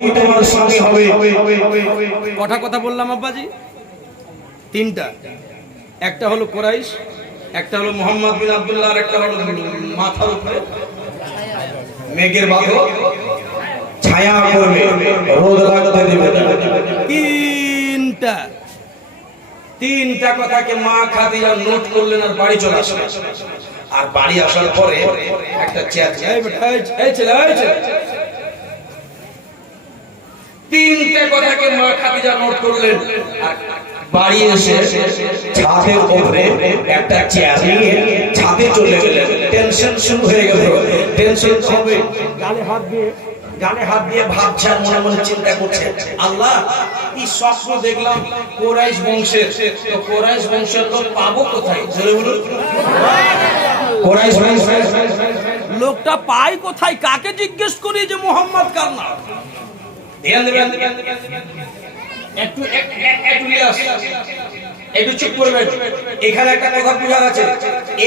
তোমার স্বামী হবে। কটা কথা বললাম আব্বাজি? তিনটা। একটা হলো কুরাইশ, একটা হলো মুহাম্মদ বিন আব্দুল্লাহ, আর একটা হলো মাথার উপরে মেঘের বাঁধো ছায়া করবে, রোদ লাগতে দেবে না। তিনটা কথাকে মা খাদিজা নোট করলেন আর বাড়ি চলে আসলেন। আর বাড়ি আসার পরে একটা চেয়ার তিনটে কথাকে মা খাদিজা নোট করলেন আর বাড়ি এসে ছাদের উপরে একটা চেয়ার নিয়ে ছাদে চলে গেলেন। টেনশন শুরু হয়ে গেল। টেনশন হবে, গালে হাত দিয়ে ভাবছে আর মনে মনে চিন্তা করছে, আল্লাহ কি স্বপ্ন দেখলাম কুরাইশ বংশের, তো কুরাইশ বংশের লোক পাবো কোথায়? জোরে বলুন, কুরাইশ বংশের লোকটা পাই কোথায়? কাকে জিজ্ঞেস করি যে মোহাম্মদ কার নাম? ধ্যান দেবেন, একটু একটু চুপ করবেন। এখানে একটা কথা বুঝার আছে,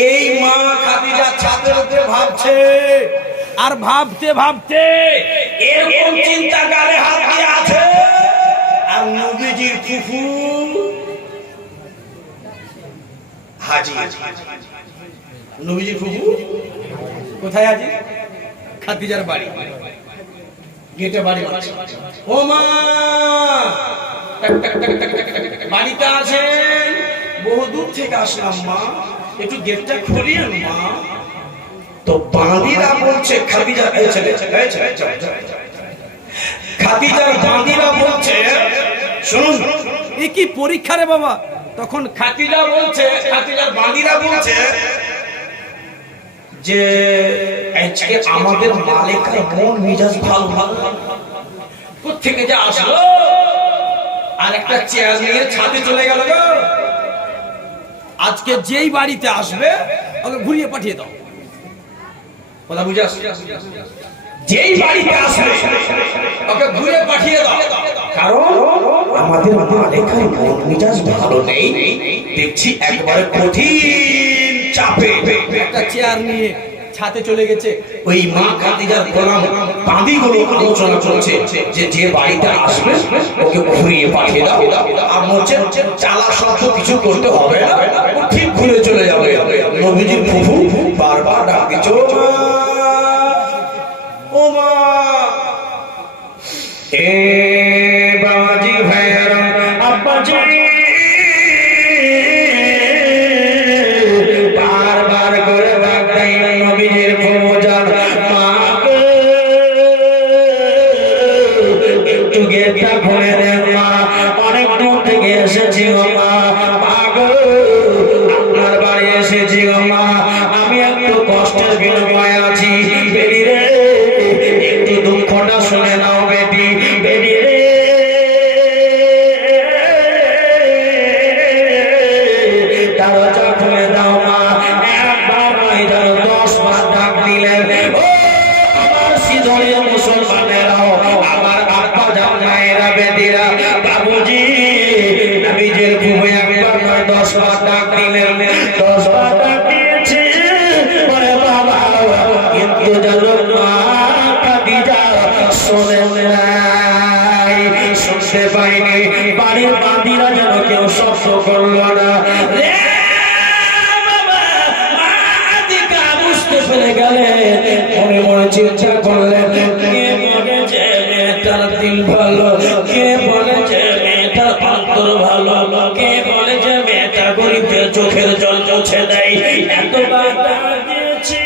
এই মা খাদিজা ছাদের উপরে ভাবছে আর ভাবতে ভাবতে এরকম চিন্তা গালে হাত দিয়ে আছে। আর নবীজির ফুফু হাজি, নবীজির ফুফু কোথায়? আজি খাদিজার বাড়ি, গেটে বাড়ি। ও মা, বাড়িতে আছেন? বহু দূর থেকে আসলাম মা, একটু গেটটা খুলিয়েন মা। তো বাঁদিরা বলছে, খাদিজা খাদিজার বাঁদিরা বলছে, শুনুন এ কি পরীক্ষা রে বাবা? তখন খাদিজা বলছে, খাদিজার বাঁদিরা বলছে যে আজকে আমাদের মালিকের মন মেজাজ ভালো ভালো কোথেকে যে আসলো, আর একটা চেয়ার নিয়ে ছাদে চলে গেল গো। আজকে যেই বাড়িতে আসবে ওকে ঘুরিয়ে পাঠিয়ে দাও। কথা বুঝে আসছে? যেই বাড়িতে আসবে ওকে ঘুরিয়ে পাঠিয়ে দাও, কারণ আমাদের মালিকের মন মেজাজ ভালো নেই। দেখছি একবারে কঠিন চাপে একটা চেয়ার নিয়ে ছাদে চলে গেছে। ওই মা খাদিজার গোলাম বাঁদিগুলো আলোচনা চলছে যে যে বাড়িতে আসবে ওকে ঘুরিয়ে পাঠিয়ে দাও। আর বলছে চালা শব্দ কিছু করতে হবে না, ও ঠিক ঘুরে চলে যাবে। নবীজির ফুফু বারবার ডাক দিচ্ছে, ও মা, এ বাবাজি ভাইয়ারা, আব্বাজি, বারবার করে ডাক দেয় নবীজির ফুফু জান, মা একটু গেটটা খুলে দেন মা, অনেক দূর থেকে এসেছি গো মা, মা গো আপনার বাড়ি এসেছি গো মা, আমি একটু কষ্টের বিনিময়ে আছি, বেবি রে একটু দুঃখটা শুনে নাও বেবি, বেবি রে দরজা খুলে দাও মা। একবার নয় ধরো 10 বার ডাক দিলেন। ও আমার সিধরের মুসলমানেরাও, আমার আব্বা জান মায়েরা বেদিরা, বাবুজি, নবীজির ফুফু একবার নয় 10 বার ডাক দিলেন। 10 বার ডাক দিয়েছে ওরে বাবা, কিন্তু জানো মা খাদিজা শোনে নাই, শুনতে পাইনি। বাড়ির বাঁদিরা যেন কেউ শব্দ করলো না। ফেলে গেলেন, মনে মনে চিন্তা করলেন, কে বলে যে মেয়েটার দিল ভালো, কে বলে যে মেয়েটার অন্তর ভালো, কে বলে যে মেয়েটা গরিবদের চোখের জল মুছে দেয়। এতবার ডাক দিয়েছি,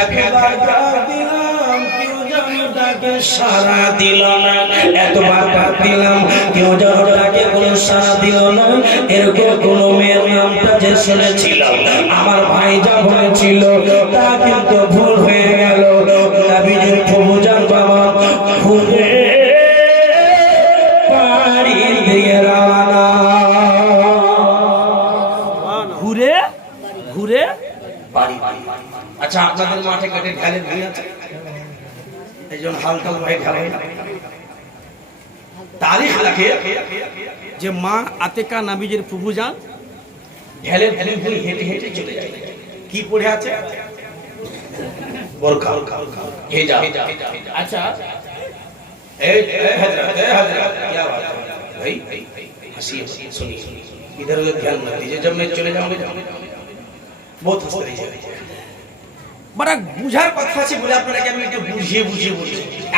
এতবার ডাক দিলাম, কেউ যেন ডাকে সারা দিল না। এতবার ডাক দিলাম, কেউ যেন ডাকে কোনো সারা দিল না। এরকম কোন মেয়ের নামটা যে শুনেছিলাম, আমার ভাই যা বলেছিল তা কিন্তু ভুল হয়ে গেল। নবীজির ফুফু জান বাবা ঘুরে বাড়ির দিকে রওনা। ঘুরে ঘুরে বাড়ি। আচ্ছা, আপনাদের মাঠে ঘাটে ঢালের ভূমি আছে? একজন হালকাল ভাই ঢালে তারিখ রাখে যে মা আতেকা নবীজির ফুফু জান ঢেলের ভূমি হেঁটে হেঁটে চলে যায়। কি পড়ে আছে? বোরখা, হিজাব। আচ্ছা हजरत क्या बात है भाई, हंसिए सुनिए, इधर उधर ध्यान मत दीजिए, जब मैं चले जाऊंगा बहुत हंसते रहिए। বড় বুঝার কথা আছে বলে আপনাকে আমি একটু বুঝিয়ে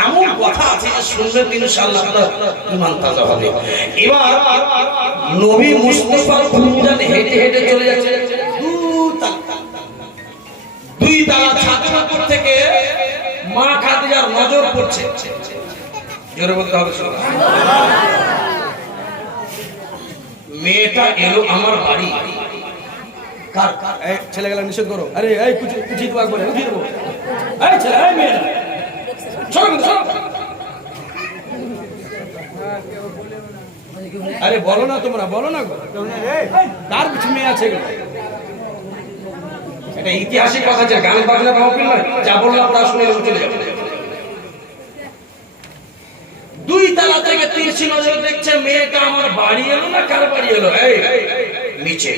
এমন কথা আছে যে শুনবেন ইনশাআল্লাহ আপনার ঈমান তাজা হবে। এবার নবী মুস্তাফা ফুলজান হেঁটে হেঁটে চলে যাচ্ছে দুই তালা ছাদের উপর থেকে মা খাদিজার নজর পড়ছে। জোরে বলতে হবে সুবহানাল্লাহ। মেয়েটা এলো আমার বাড়ি। কার ছেলেগুলা নিষেধ করো। আরে এই কুচি তো একবার উঠিয়ে দেবো। এই ছেলে এই মেয়ে চলো চলো। আরে বলো না তোমরা, বলো না গো। কার কিছু মেয়ে আছে গো? এটা ঐতিহাসিক কথা, যে গান বাজনা মাহফিল নয়, যা বললাম তা শুনে চলে যাবে। দুই তালা থেকে তিরছি নজর দেখছে মেয়েটা আমার বাড়ি এলো না কার বাড়ি এলো? এই নিচে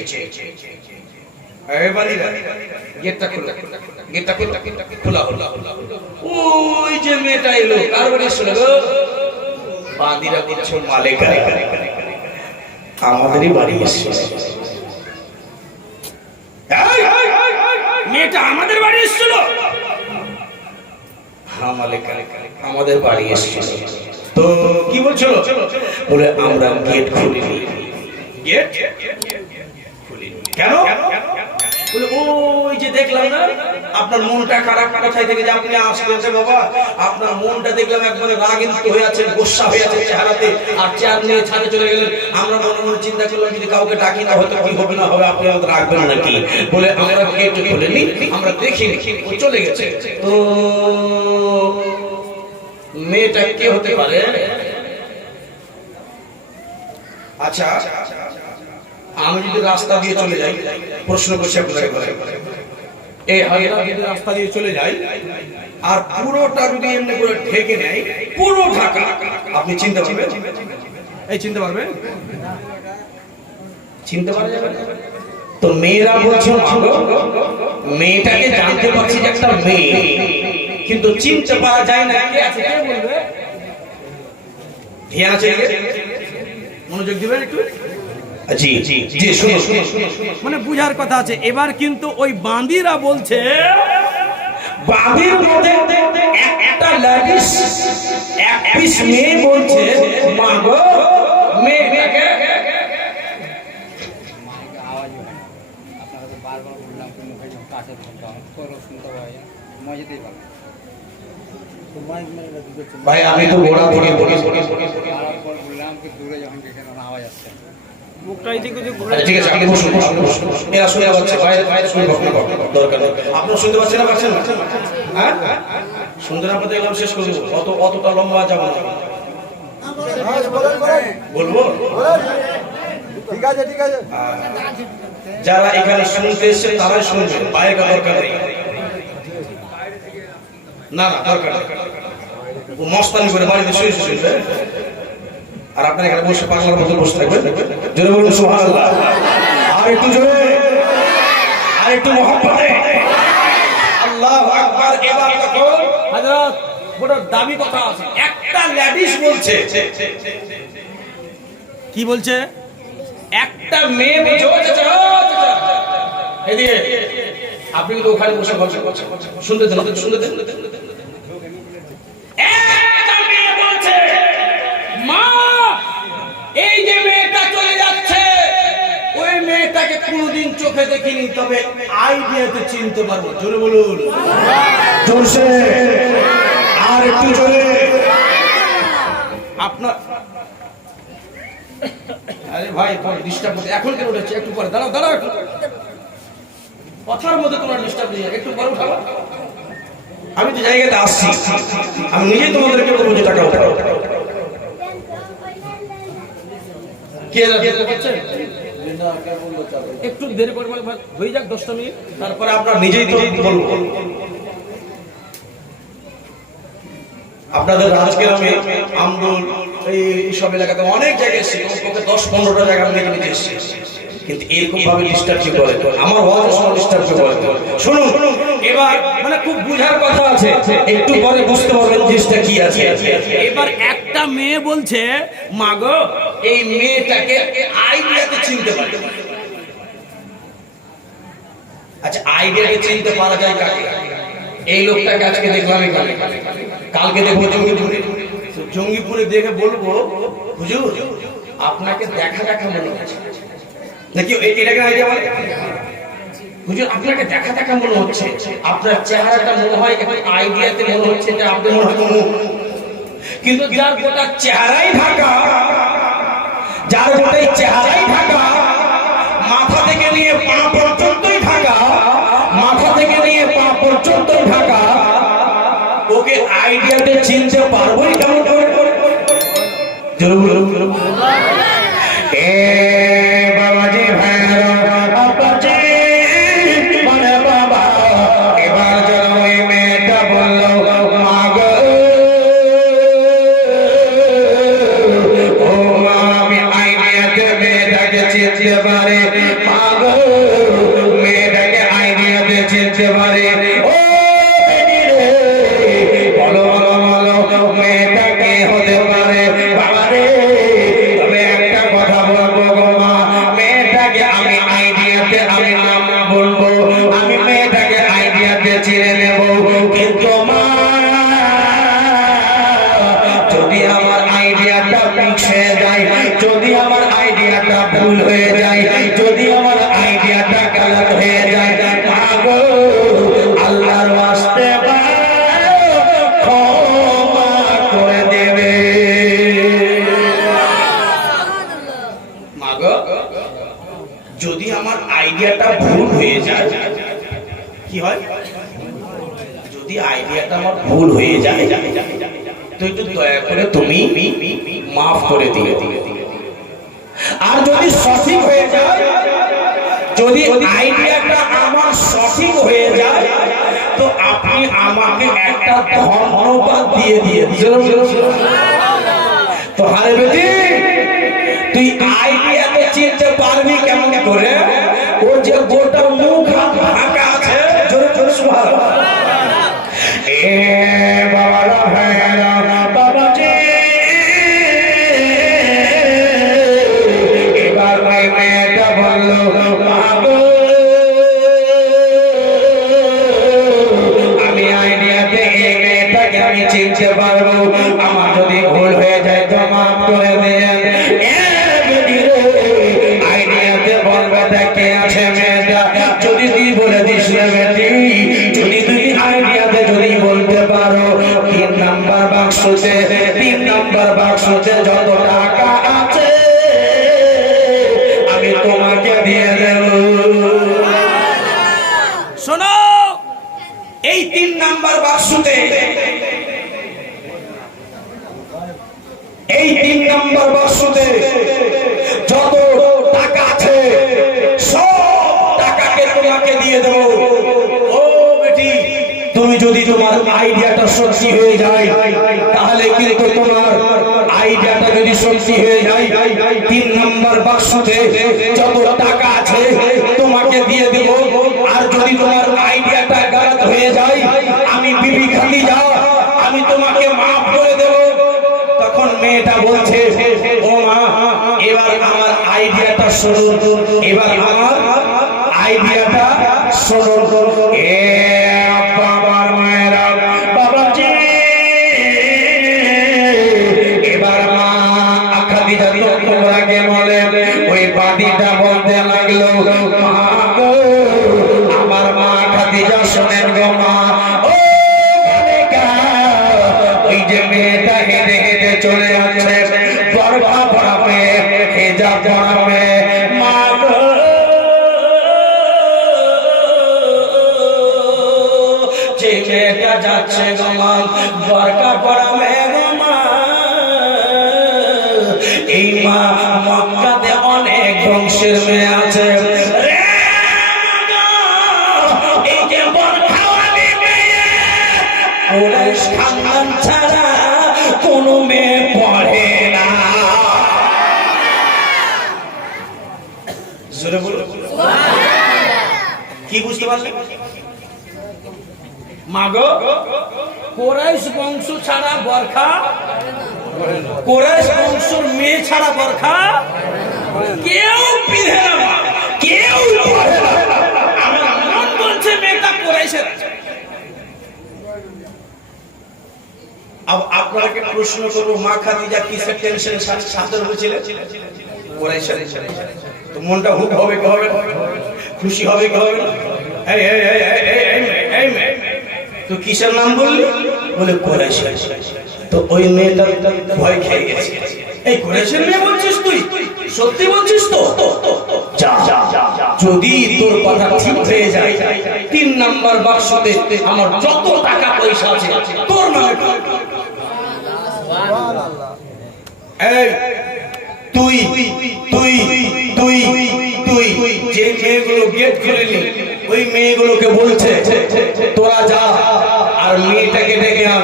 ওই যে মেয়েটা এলো কার বাড়ি এসেছিল গো? বাঁদিরা বলছো মালেকা আমাদেরই বাড়ি এসেছে। মেয়েটা আমাদের বাড়ি এসেছিল? হ্যাঁ মালেকা আমাদের বাড়ি এসেছিল। তো কি বলছিল? বলে আমরা গেট খুলিনি। গেট খুলিনি কেন? বলে ওই যে দেখলাম না আপনার মনটা খারাপ, কোথায় থেকে যে আপনি আসলেন বাবা, আপনার মনটা দেখলাম একবারে রাগিন্ত হয়ে আছে, গোসা হয়ে আছে চেহারাতে, আর চেয়ার নিয়ে ছাদে চলে গেলেন। আমরা মনে মনে চিন্তা করলাম যদি কাউকে ডাকি না হয়তো কি হবে না হবে, আপনি আমাদের রাখবেন নাকি। বলে আমরা গেট খুলিনি, আমরা দেখিনি, ও চলে গেছে। তো মেয়েটা কে হতে পারে? আচ্ছা আমি যদি রাস্তা দিয়ে চলে যাই, প্রশ্ন করছি আপনাকে, এই হাজিরা যদি রাস্তা দিয়ে চলে যাই আর পুরোটা যদি এমনি করে ঢেকে নেয়, পুরো ঢাকা, আপনি চিনতে পারবেন? এই চিনতে পারবেন? চিনতে পারবেন? তো মেয়েরা বলছে মেয়েটাকে জানতে পারছি যে একটা মেয়ে, কিন্তু চিনতে পারা যায় না কে আছে, কে বলবে? ধ্যান আছে, মনোযোগ দিবেন একটু। জি জি জি শুনো মানে বুঝার কথা আছে। এবার কিন্তু ওই বাঁদিরা বলছে, বাঁদির মধ্যে একটা লেডিস এক পিস মেয়ে বলছে মা গো মেয়েটাকে। আপনাকে বারবার বললাম কি মুখে যখন কাছে করো শুনতে পাই মজাতেই পাবো। ভাই আমি তো ঘোড়া থেকে বারবার বললাম কি দূরে যখন গেছে তখন আওয়াজ আসছে। মুখটাই দিকে যে ঘুরে। ঠিক আছে আপনি বসুন, এরা শুনে পাচ্ছে, বাইরে শুনে দরকার আপনারা শুনতে পাচ্ছেন না? পাচ্ছেন না? হ্যাঁ শুনতে না পেতে এলাম শেষ করবো, অতটা লম্বা যাবো না, বলবো ঠিক আছে ঠিক আছে। যারা এখানে শুনতে এসছে তারাই শুনবে, বাইরে দরকার নেই। না না দরকার নেই, ও মস্তানি করে বাড়িতে শুয়ে শুনবে, আর আপনার এখানে বসে পাগলার মতো বসে থাকবেন। জোরে বলুন সুবহানাল্লাহ। আর একটু জোরে, আর একটু মহব্বতে আল্লাহু আকবার। এবার তখন হযরত বড় দামি কথা আছে, একটা লেডিস বলছে, কি বলছে? একটা মেয়ে বলছে ও চাচা এদিকে, আপনি কিন্তু ওখানে বসে গল্প করছেন, শুনতে দেন শুনতে দেন। একটা মেয়ে বলছে মা এই যে মেয়েটা চলে যাচ্ছে, ওই মেয়েটাকে কোনোদিন চোখে দেখিনি, তবে আইডিয়াতে চিনতে পারবো। জোরে বলুন, জোরসে আর একটু জোরে। আপনার আরে ভাই পরে ডিস্টার্ব করতে, এখন কেন উঠেছে? একটু পরে দাঁড়াও দাঁড়াও, একটু কথার মধ্যে তোমার ডিস্টার্ব নেই, একটু পরে উঠাবো। আমি তো জায়গাতে আসছি, আমি নিজেই তোমাদেরকে বলবো যে টাকা উঠাও। কে দেখতে পাচ্ছেন? একটু দেরি করে হয়ে যাক 10টা মিনিট, তারপরে আপনারা নিজেই তো বলবো। আপনাদের রাজগ্রামে আমদুল এই সব এলাকাতে অনেক জায়গায় এসেছি, 10-15টা জায়গা আমি নিজে এসেছি। কিন্তু এরকম ভাবে ডিস্টার্ব করে আমার ওয়াজ ডিস্টার্ব করে শুনুন এবার মানে খুব বুঝার কথা আছে একটু পরে বুঝতে পারবেন জিনিসটা কি আছে এবার একটা মেয়ে বলছে মা গো এই মেয়েটাকে আইডিয়াতে চিনতে পারে আচ্ছা আইডিয়াতে চিনতে পারা যায় কাকে এই লোকটাকে আজকে দেখলাম এখানে কালকে দেখবো জঙ্গিপুরে জঙ্গিপুরে দেখে বলবো হুজুর আপনাকে দেখা দেখা মনে হচ্ছে নাকি এটাকে আইডিয়া বলে হুজুর আপনাকে দেখা দেখা মনে হচ্ছে আপনার চেহারাটা মনে হয় একটু আইডিয়াতে মনে হচ্ছে যে আপনি মনে হয় কিন্তু যার গোটা চেহারাই ঢাকা যার গোটাই চেহারাই ঢাকা মাথা থেকে নিয়ে পা পর্যন্তই ঢাকা মাথা থেকে নিয়ে পা পর্যন্তই ঢাকা ওকে আইডিয়াতে চিনতে পারবোই কেমন করে এ বাবাজি ভাইরা আব্বাজি মানে বাবা এবার যেন ওই মেয়েটা বললো মা গো ও মা আমি আইডিয়াতে মেয়েটাকে চিনতে পারে মা গো মেয়েটাকে আইডিয়াতে চিনতে পারে ও বলো বলো বলো মেয়েটাকে হতে পারে বাবা রে তবে একটা কথা বলবো গো মা মেয়েটাকে আমি আইডিয়াতে আমি নাম বলবো আমি মেয়েটাকে আইডিয়াতে চিনে নেব কিন্তু মা যদি আমার আইডিয়াটা মিশে যায় যদি আমার আইডিয়াটা ভুল হয়ে যায় যদি আমার আইডিয়াটা গলত হয়ে যায় মা গো আল্লাহর ওয়াস্তে ক্ষমা করে দেবে মা গো যদি আমার আইডিয়াটা ভুল হয়ে যায় কি হয় যদি আইডিয়াটা আমার ভুল হয়ে যায় তো একটু দয়া করে তুমি মাফ করে দিও আর যদি সঠিক হয়ে যায় যদি আইডিয়াটা আমার সঠিক হয়ে যায় তো আপনি আমাকে একটা ধন্যবাদ দিয়ে তো আরে বেটি তুই আইডিয়াতে চিনতে পারবি কেমন করে ওর যে গোটা মুখ ঢাকা আছে জোরে জোরে সুবহানাল্লাহ এ বাবারা ভাইরা বাবাজি এবার ওই মেয়েটা বললো বাবু আমি আইডিয়াতে এই মেয়েটাকে আমি চিনতে পারবো আমার যদি ভুল হয়ে যায় তো মাফ করে দেন আইডিয়াতে বলবে কে আছে মেয়েটা যদি তুই বলে দিস না বেটি যদি তুই আইডিয়াতে যদি বলতে পারো 3 নাম্বার বাক্সতে যত টাকা আছে আমি তোমাকে দিয়ে দেব শোনো এই 3 নাম্বার বাক্সতে এই 3 নাম্বার বাক্সতে যত টাকা আছে সব টাকাকে তোমাকে দিয়ে দেব ও বেটি তুমি যদি তোমার আইডিয়াটা সত্যি হয়ে যায় তাহলে কিন্তু তোমার আইডিয়াটা যদি সত্যি হয়ে যায় 3 নাম্বার বাক্সতে যত টাকা আছে তোমাকে দিয়ে দেব আর যদি তোমার আইডিয়াটা গলত হয়ে যায় আমি বিবি খাদিজা আমি তোমাকে মাফ করে দেব তখন মেয়েটা বলছে ও মা এবার আমার আইডিয়াটা শুনুন এবার আমার আইডিয়াটা শুনুন এ বাবার মায়েরা বাবাজি এবার মা খাদিজা তোমরাকে বলে ওই বাদীটা বলতে লাগলো মা গো আমার মা খাদিজা শোনেন গো মা ও মালিকা ওই যে মেয়েটা হেঁটে হেঁটে চলে যাচ্ছে বরবা পড়াবে হেজাব পড়াবে মা গো যে মেয়েটা যাচ্ছে গো মা বরকা পড়াবে গো মা এই মা মক্কাতে অনেক বংশের মেয়ে আছে এই যে বরখাওয়ালি মেয়ে কুরাইশ খানদান ছাড়া কোনো মেয়ে পড়ে না জোরে বলো কি বুঝতে পারলে মাগো কোরাইশ বংশ ছাড়া বরখা, কোরাইশ বংশের মেয়ে ছাড়া বরখা কেউ পিঁধে না মা, কেউ পরে না। আমার মন বলছে মেয়েটা কোরাইশের আছে। अब আপনাকে প্রশ্ন করব মা খাদিজা কিসের টেনশন সাথে রয়েছিলেন কোরাইশের তো মনটা হুক হবে কি হবে খুশি হবে কি হবে না এই এই এই এই এই তো কিসের নাম বললি বলে কোরাইশের তো ওই মেয়েটা ভয় খেয়ে গেছে এই কোরাইশের মেয়ে বলছিস তুই, সত্যি বলছিস তো? যা যদি তোর কথা ঠিক হয়ে যায় 3 নাম্বার বাক্সতে আমার যত টাকা পয়সা আছে তোর নামে এই তুই তুই তুই তুই যে মেয়েগুলো গেট খুলেনি ওই মেয়েগুলোকে বলছে তোরা যা আর মেয়েটাকে ডেকে আন,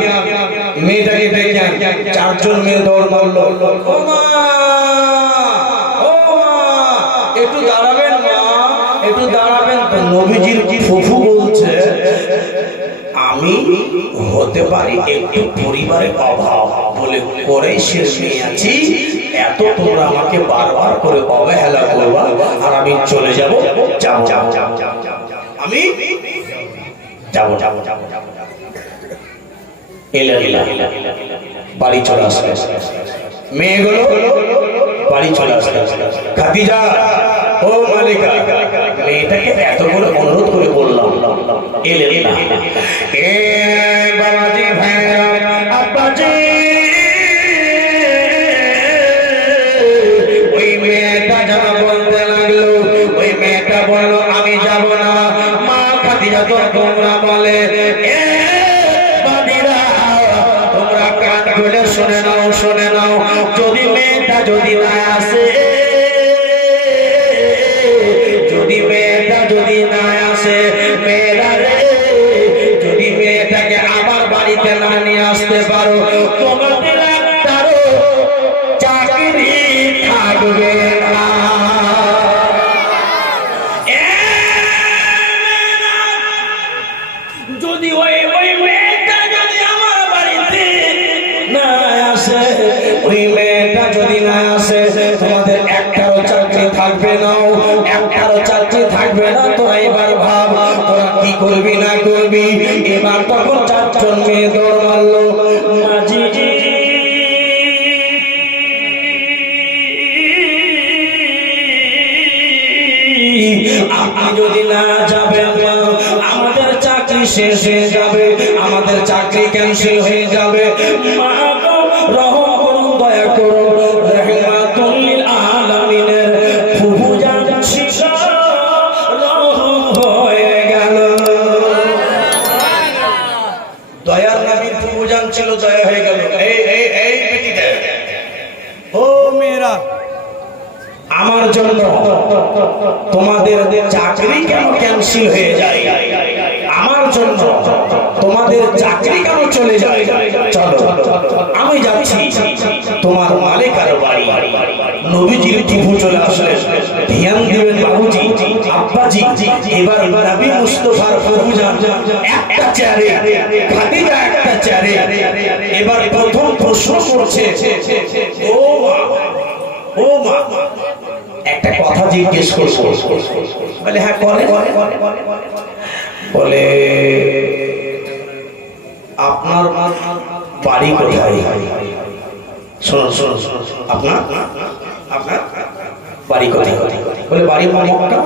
মেয়েটাকে ডেকে আন। 4 জন মেয়ে দৌড় মারলো। ও মা, ও মা, একটু দাঁড়াবেন মা, একটু দাঁড়াবেন। তো নবীজির ফুফু বলছে আমি হতে পারি একটু পরিবারের অভাব বলে করে শেষ নিয়ে আছি, এত তোমরা আমাকে বারবার করে অবহেলা করবা আর আমি চলে যাব যাব যাব যাব আমি যাব যাব যাব এলা এলা বাড়ি চলে আসবে মেয়েগুলো বাড়ি চলে আসবে। খাদিজা ও মালিকা মেয়েটাকে এত করে অনুরোধ করে বললাম এলে না এ বাবাজি ভাইরা আব্বাজি ওই মেয়েটা যখন বলতে লাগলো ওই মেয়েটা বলল আমি যাব না। মা খাদিজা তো তোমরা বলে এ বাদিরা তোমরা কান খুলে শুনে নাও শুনে নাও, যদি মেয়েটা যদি না আসে, যদি মেয়েটা যদি না আসে, মেয়েরা রে যদি মেয়েটাকে আমার বাড়িতে না নিয়ে আসতে পারো তোমাদের একটারও চাকরি থাকবে না। যদি ওই মেয়েটা যদি আমার বাড়িতে না আসে, ওই মেয়েটা যদি না আসে তোমাদের একটারও চাকরি থাকবে না, একটারও চাকরি থাকবে না। তোরা এবার ভাব তোরা কি করবি না করবি। এবার তখন 4 জন মেয়ে দৌড় মারলো। মাঝি আপনি যদি না যাবেন আমাদের চাকরি শেষ হয়ে যাবে, আমাদের চাকরি ক্যান্সেল হয়ে যাবে। মা গো রহম করুন, দয়া করুন, রহমাতুল লিল আলামিনের ফুফু যাচ্ছি রহম হয়ে গেল। দয়ার নবীর ফুফু জান ছিল, দয়া হয়ে গেল। এই এই এই বেটিটা ও মেয়েরা আমার জন্য তোমাদের চাকরি কেন ক্যান্সেল হয়ে যায়, আমার জন্য তোমাদের চাকরি কেন চলে যায়, চলো আমি যাচ্ছি তোমার মালিকার বাড়ি। নবীজির ফুফু চলে আসলে ধ্যান দিবেন বাবুজি আব্বাজি। এবার নবী মুস্তাফার ফুফু যান একটা চেয়ারে, খাদিজা একটা চেয়ারে। এবার প্রথম প্রশ্ন করছে ও মা, ও মা একটা কথা জিজ্ঞেস করবো। বলে হ্যাঁ করে। বলে আপনার বাড়ি কোথায়? শোনো শোনো আপনার আপনার বাড়ি কোথায়? বলে বাড়ি মক্কা।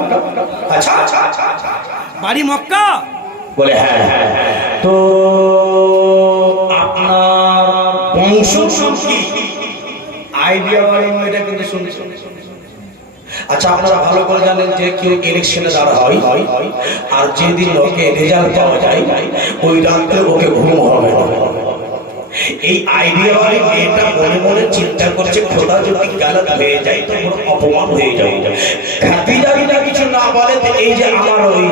আচ্ছা বাড়ি মক্কা? বলে হ্যাঁ। তো আপনার বংশ কি? আইডিয়া বাড়ি এটা কিন্তু শুনছে। আচ্ছা আপনারা ভালো করে জানেন যে কেউ ইলেকশনে দাঁড়া হয় আর যেদিন ওকে রেজাল্ট পাওয়া যায় ওই রাতে ওকে ঘুম হবে না। এই আইডিয়া বাড়ি মেয়েটা মনে মনে চিন্তা করছে খোদা যদি গালাত হয়ে যায় তো অপমান হয়ে যাবে। খাদিজা যদি কিছু না বলে তো এই যে আমার ওই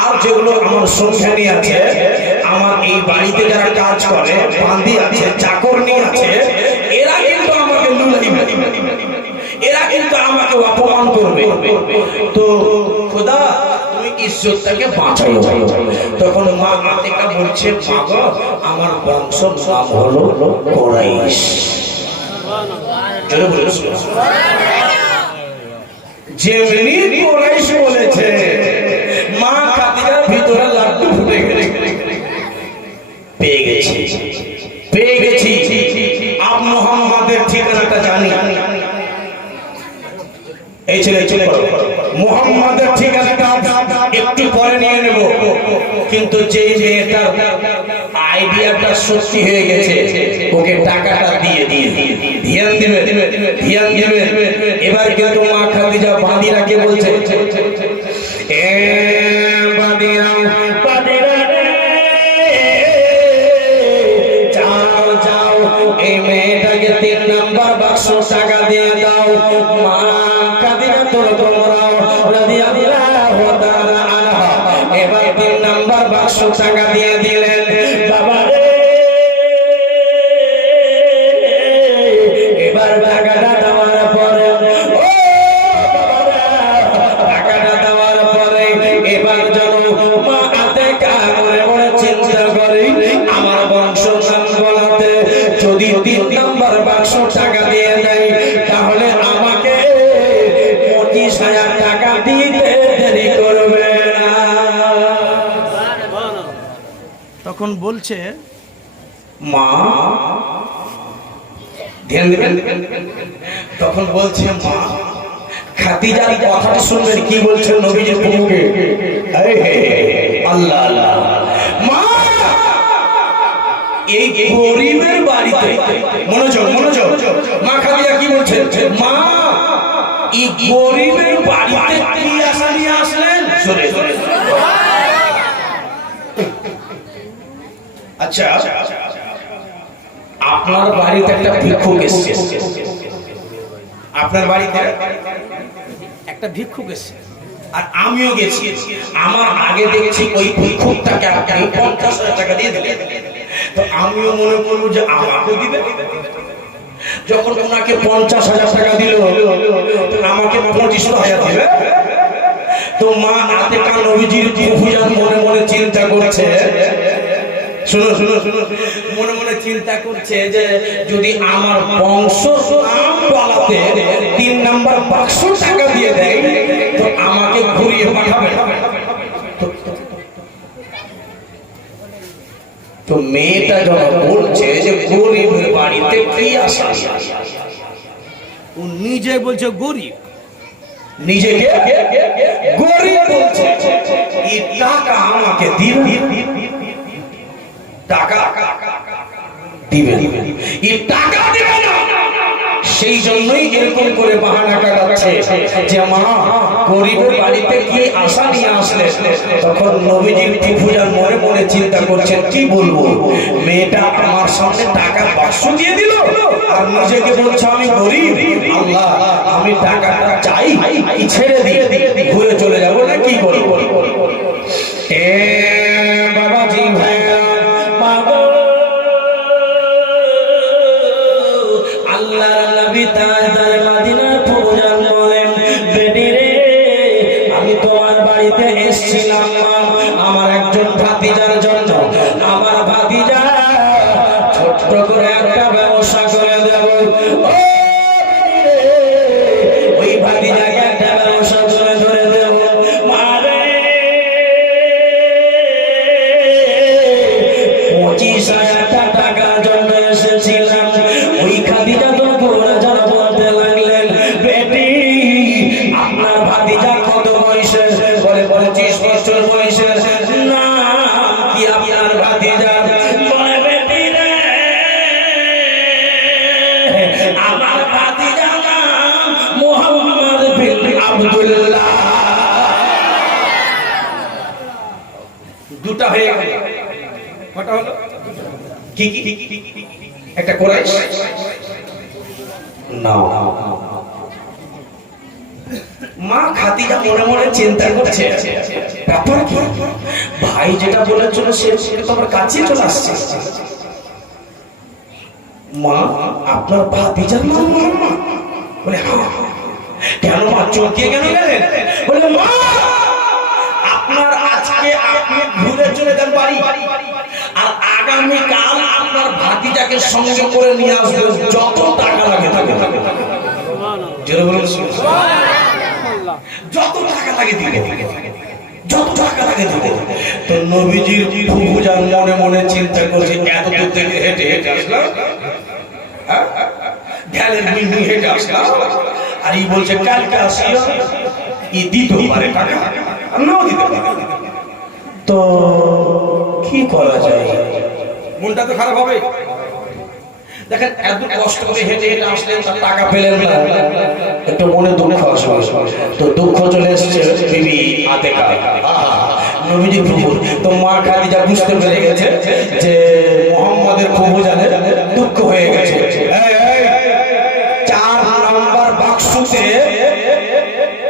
আর যেগুলো আমার সংসারী আছে, আমার এই বাড়িতে যারা কাজ করে বান্দি আছে, চাকরনি আছে, এরা কিন্তু আমাকে লুলাইবে, এরা কিন্তু আমাকে অপমান করবে, তো খোদা তুমি ইজ্জতটাকে বাঁচাও। তখন মা আতিকা বলছে, মা গো, আমার বংশ নাম হলো কুরাইশ। জোরে বলুন যেমনি কুরাইশ বলেছে, মা খাদিজার ভিতরে লাড্ডু ফুটে গেছে। পেয়ে গেছি আব মুহাম্মাদের ঠিকানাটা জানি। এই ছেলে মুহাম্মাদের ঠিকানাটা একটু পরে নিয়ে নেব, কিন্তু যেই মেয়েটার আইডিয়াটা সত্যি হয়ে গেছে, ওকে টাকাটা দিয়ে ধ্যান দিবেন। এবার কিন্তু মা খাদিজা বাদীরাকে বলছে, এ বাদীরা যাও এই মেয়েটাকে 3 নাম্বার বাক্স টাকা দিয়ে দাও। মা খাদিজা রাদিয়াল্লাহু তাআলা আনহা এবার 3 নাম্বার বাক্স টাকা দিয়ে দিলেন। বাবা রে, এবার টাকাটা দেওয়ার পরে, ও টাকাটা দেওয়ার পরে এবার যেন মা আতিকা মনে মনে চিন্তা করে, আমার বংশ নাম বলাতে যদি 3 নাম্বার বাক্স টাকা দিয়ে দেয়, তাহলে আমাকে 25,000 টাকা দিতে দেরি করবে না। তখন বলছে, মা ধ্যান দিবেন। তখন বলছে, মা খাদিজার কথাটা শুনবেন, কি বলছেন নবীজির মুখে, আল্লাহ আল্লাহ। মা এই গরিবের বাড়িতে, মনোযোগ, মা খাদিজা কি বলছেন, মা এই গরিবের বাড়িতে কি আশা নিয়ে আসলেন? আচ্ছা, আপনার বাড়িতে একটা ভিক্ষুক এসেছে, আপনার বাড়িতে একটা ভিক্ষুক এসেছে, আর আমিও গেছি। আমার আগে দেখছি ওই ভিক্ষুকটাকে আপনি 50,000 টাকা দিয়ে দিলেন, তো আমিও মনে করবো যে আমাকে দিবে। যখন ওনাকে 50,000 টাকা দিল, আমাকে 25,000 দিবে। তো মা আতিকা নবীজির ফুফুজান মনে মনে চিন্তা করছে, শুনো, মনে মনে চিন্তা করছে যে যদি আমার বংশ নাম বলাতে 3 নাম্বার বাক্স টাকা দিয়ে দেয়, তো আমাকে ঘুরিয়ে পাঠাবে। তো মেয়েটা যখন বলছে যে গরিবের বাড়িতে কি আশা, ও নিজে বলছে গরিব, নিজেকে গরিব বলছে, এই টাকা আমাকে দিবে, টাকা দিবে, এই টাকা দিবে না। সেই জন্যই এরকম করে বাহানা কাটাচ্ছে যে মা গরিবের বাড়িতে কি আশা নিয়ে আসলে। তখন নবীজির ফুফুজান মনে মনে চিন্তা করছেন, কি বলবো, মেয়েটা আমার সামনে টাকার বাক্স দিয়ে দিল আর নিজেকে বলছে আমি গরিব, আল্লাহ আমি টাকাটা চাই, ছেড়ে দিয়ে ঘুরে চলে যাবো না কি করবো। এ বাবাজি ভাইরা, আল্লাহর নবী তাজদার মদিনার ফুফুজান বলেন, বেটি রে, আমি তোমার বাড়িতে এসেছিলাম আমার একজন ভাতিজার জন্য। আমার ভাতিজা ছোট্ট করে একটা ব্যবসা করে দেব। ও ওই ভাতিজাকে একটা ব্যবসা করে ধরে দেব। মারে 25,000 টাকার জন্য এসেছিলাম। ওই খাদিজা তো পুরো যারা বলতে লাগলেন, বেটি আপনার ভাতিজা কত বয়সের? বলে 25 বছর বয়সের। নাম কি আপনার ভাতিজা? বলে বেটি রে, আমার ভাতিজা নাম মুহাম্মদ বিন আব্দুল্লাহ। দুটা হয়ে গেল, কটা হলো? কি একটা কুরাইশ না। মা খাদিজা মনে মনে চিন্তা করছে, ব্যাপার কি, ভাই যেটা বলেছিল সে তোমার কাছে চলে আসছে। মা আপনার ভাতিজার নাম মুহাম্মদ? বলে হ্যাঁ। কেন মা চমকে কেন গেলেন? বলে মা আপনার আজকে আপনি ঘুরে চলে যান বাড়ি, আর আগামীকাল আপনার ভাতিজাকে সঙ্গে করে নিয়ে আসবেন, যত টাকা লাগে থাকে জোরে বলুন যত টাকা লাগে দিবে, যত টাকা লাগে দিবে। তো নবীজির ফুফুজান মনে মনে চিন্তা করছে এত দূর থেকে হেঁটে হেঁটে আসলাম, ঢালের মিহি হেঁটে আসলাম, আর এই বলছে কালকে আসিও, ই দিতে পারে টাকা আর নাও দিতে পারে। তো কি করা যায়? মনটা তো খারাপ হবে। দেখেন এত কষ্ট করে হেঁটে হেঁটে আসলেন, তার টাকা পেলেন না, একটু মনে দুঃখ আসবে। তো দুঃখ চলে এসেছে বিবি আতেকা, নবীজির ফুফু। তো মা খাদিজা বুঝতে পেরে গেছে যে মুহাম্মাদের ফুফু জানে দুঃখ হয়ে গেছে। 4 নাম্বার বাক্সতে